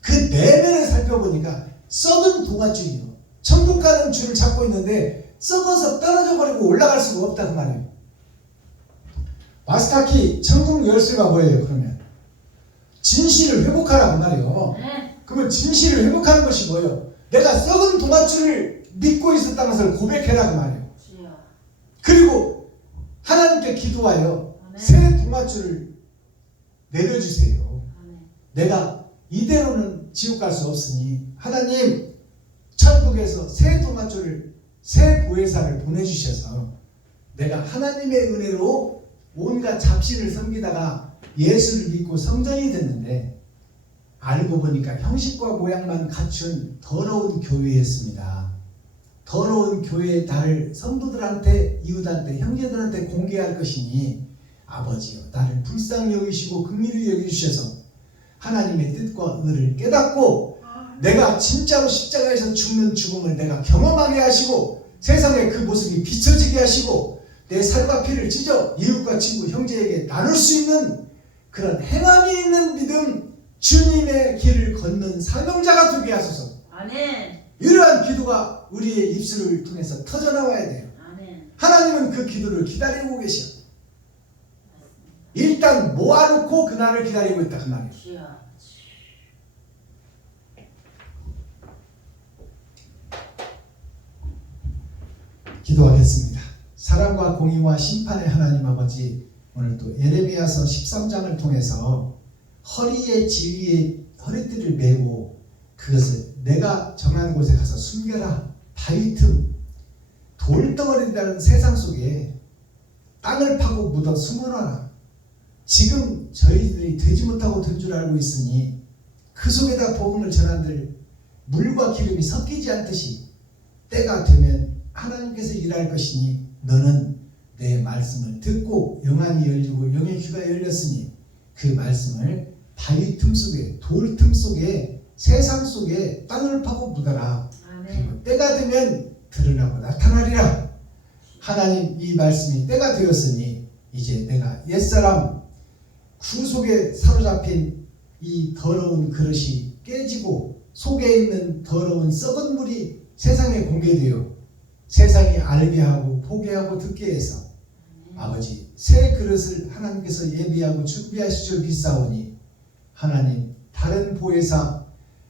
그 내면을 살펴보니까 썩은 동아줄이요. 천국 가는 줄을 잡고 있는데 썩어서 떨어져 버리고 올라갈 수가 없다 그 말이에요. 마스터키 천국 열쇠가 뭐예요? 그러면 진실을 회복하라 그 말이에요. 아멘. 그러면 진실을 회복하는 것이 뭐예요? 내가 썩은 동아줄을 믿고 있었다는 것을 고백해라 그 말이에요. 주여. 그리고 하나님께 기도하여 아멘. 새 동아줄을 내려주세요. 아멘. 내가 이대로는 지옥 갈 수 없으니 하나님 천국에서 새 동아줄을 새 보혜사를 보내주셔서 내가 하나님의 은혜로 온갖 잡신을 섬기다가 예수를 믿고 성전이 됐는데 알고 보니까 형식과 모양만 갖춘 더러운 교회였습니다. 더러운 교회의 나를 성도들한테, 이웃한테, 형제들한테 공개할 것이니 아버지여 나를 불쌍히 여기시고 긍휼히 여기주셔서 하나님의 뜻과 의를 깨닫고 내가 진짜로 십자가에서 죽는 죽음을 내가 경험하게 하시고 세상에 그 모습이 비춰지게 하시고 내 살과 피를 찢어 이웃과 친구, 형제에게 나눌 수 있는 그런 행함이 있는 믿음, 주님의 길을 걷는 사명자가 되게 하소서. 아멘. 이러한 기도가 우리의 입술을 통해서 터져나와야 돼요. 아멘. 하나님은 그 기도를 기다리고 계셔. 일단 모아놓고 그날을 기다리고 있다 그 말이에요. 주여. 기도하겠습니다. 사랑과 공의와 심판의 하나님 아버지, 오늘 또 예레미야서 13장을 통해서 허리에 지위에 허리띠를 메고 그것을 내가 정한 곳에 가서 숨겨라. 바위 틈, 돌덩어리라는 세상 속에 땅을 파고 묻어 숨어놔라. 지금 저희들이 되지 못하고 된 줄 알고 있으니 그 속에다 복음을 전한들 물과 기름이 섞이지 않듯이 때가 되면 하나님께서 일할 것이니 너는 내 말씀을 듣고 영안이 열리고 영의 귀가 열렸으니 그 말씀을 바위 틈 속에 돌 틈 속에 세상 속에 땅을 파고 묻어라. 아멘. 그리고 때가 되면 드러나고 나타나리라. 하나님 이 말씀이 때가 되었으니 이제 내가 옛사람 구속에 사로잡힌 이 더러운 그릇이 깨지고 속에 있는 더러운 썩은 물이 세상에 공개되어 세상이 알게 하고 보게 하고 듣게 해서 아버지 새 그릇을 하나님께서 예비하고 준비하시죠 비싸우니 하나님 다른 보혜사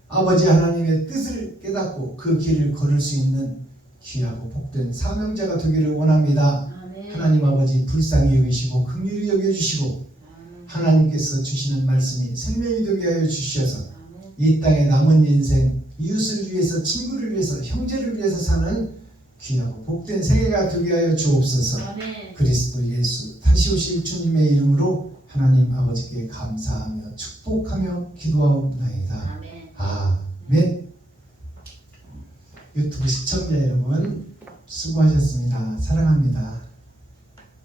아버지 하나님의 뜻을 깨닫고 그 길을 걸을 수 있는 귀하고 복된 사명자가 되기를 원합니다. 아멘. 하나님 아버지 불쌍히 여기시고 긍휼히 여겨주시고 하나님께서 주시는 말씀이 생명이 되게 하여 주셔서 이 땅의 남은 인생 이웃을 위해서 친구를 위해서 형제를 위해서 사는 귀하고 복된 생애가 되게 하여 주옵소서. 아멘. 그리스도 예수 다시 오실 주님의 이름으로 하나님 아버지께 감사하며 축복하며 기도하옵나이다. 아멘. 아멘. 유튜브 시청자 여러분 수고하셨습니다. 사랑합니다.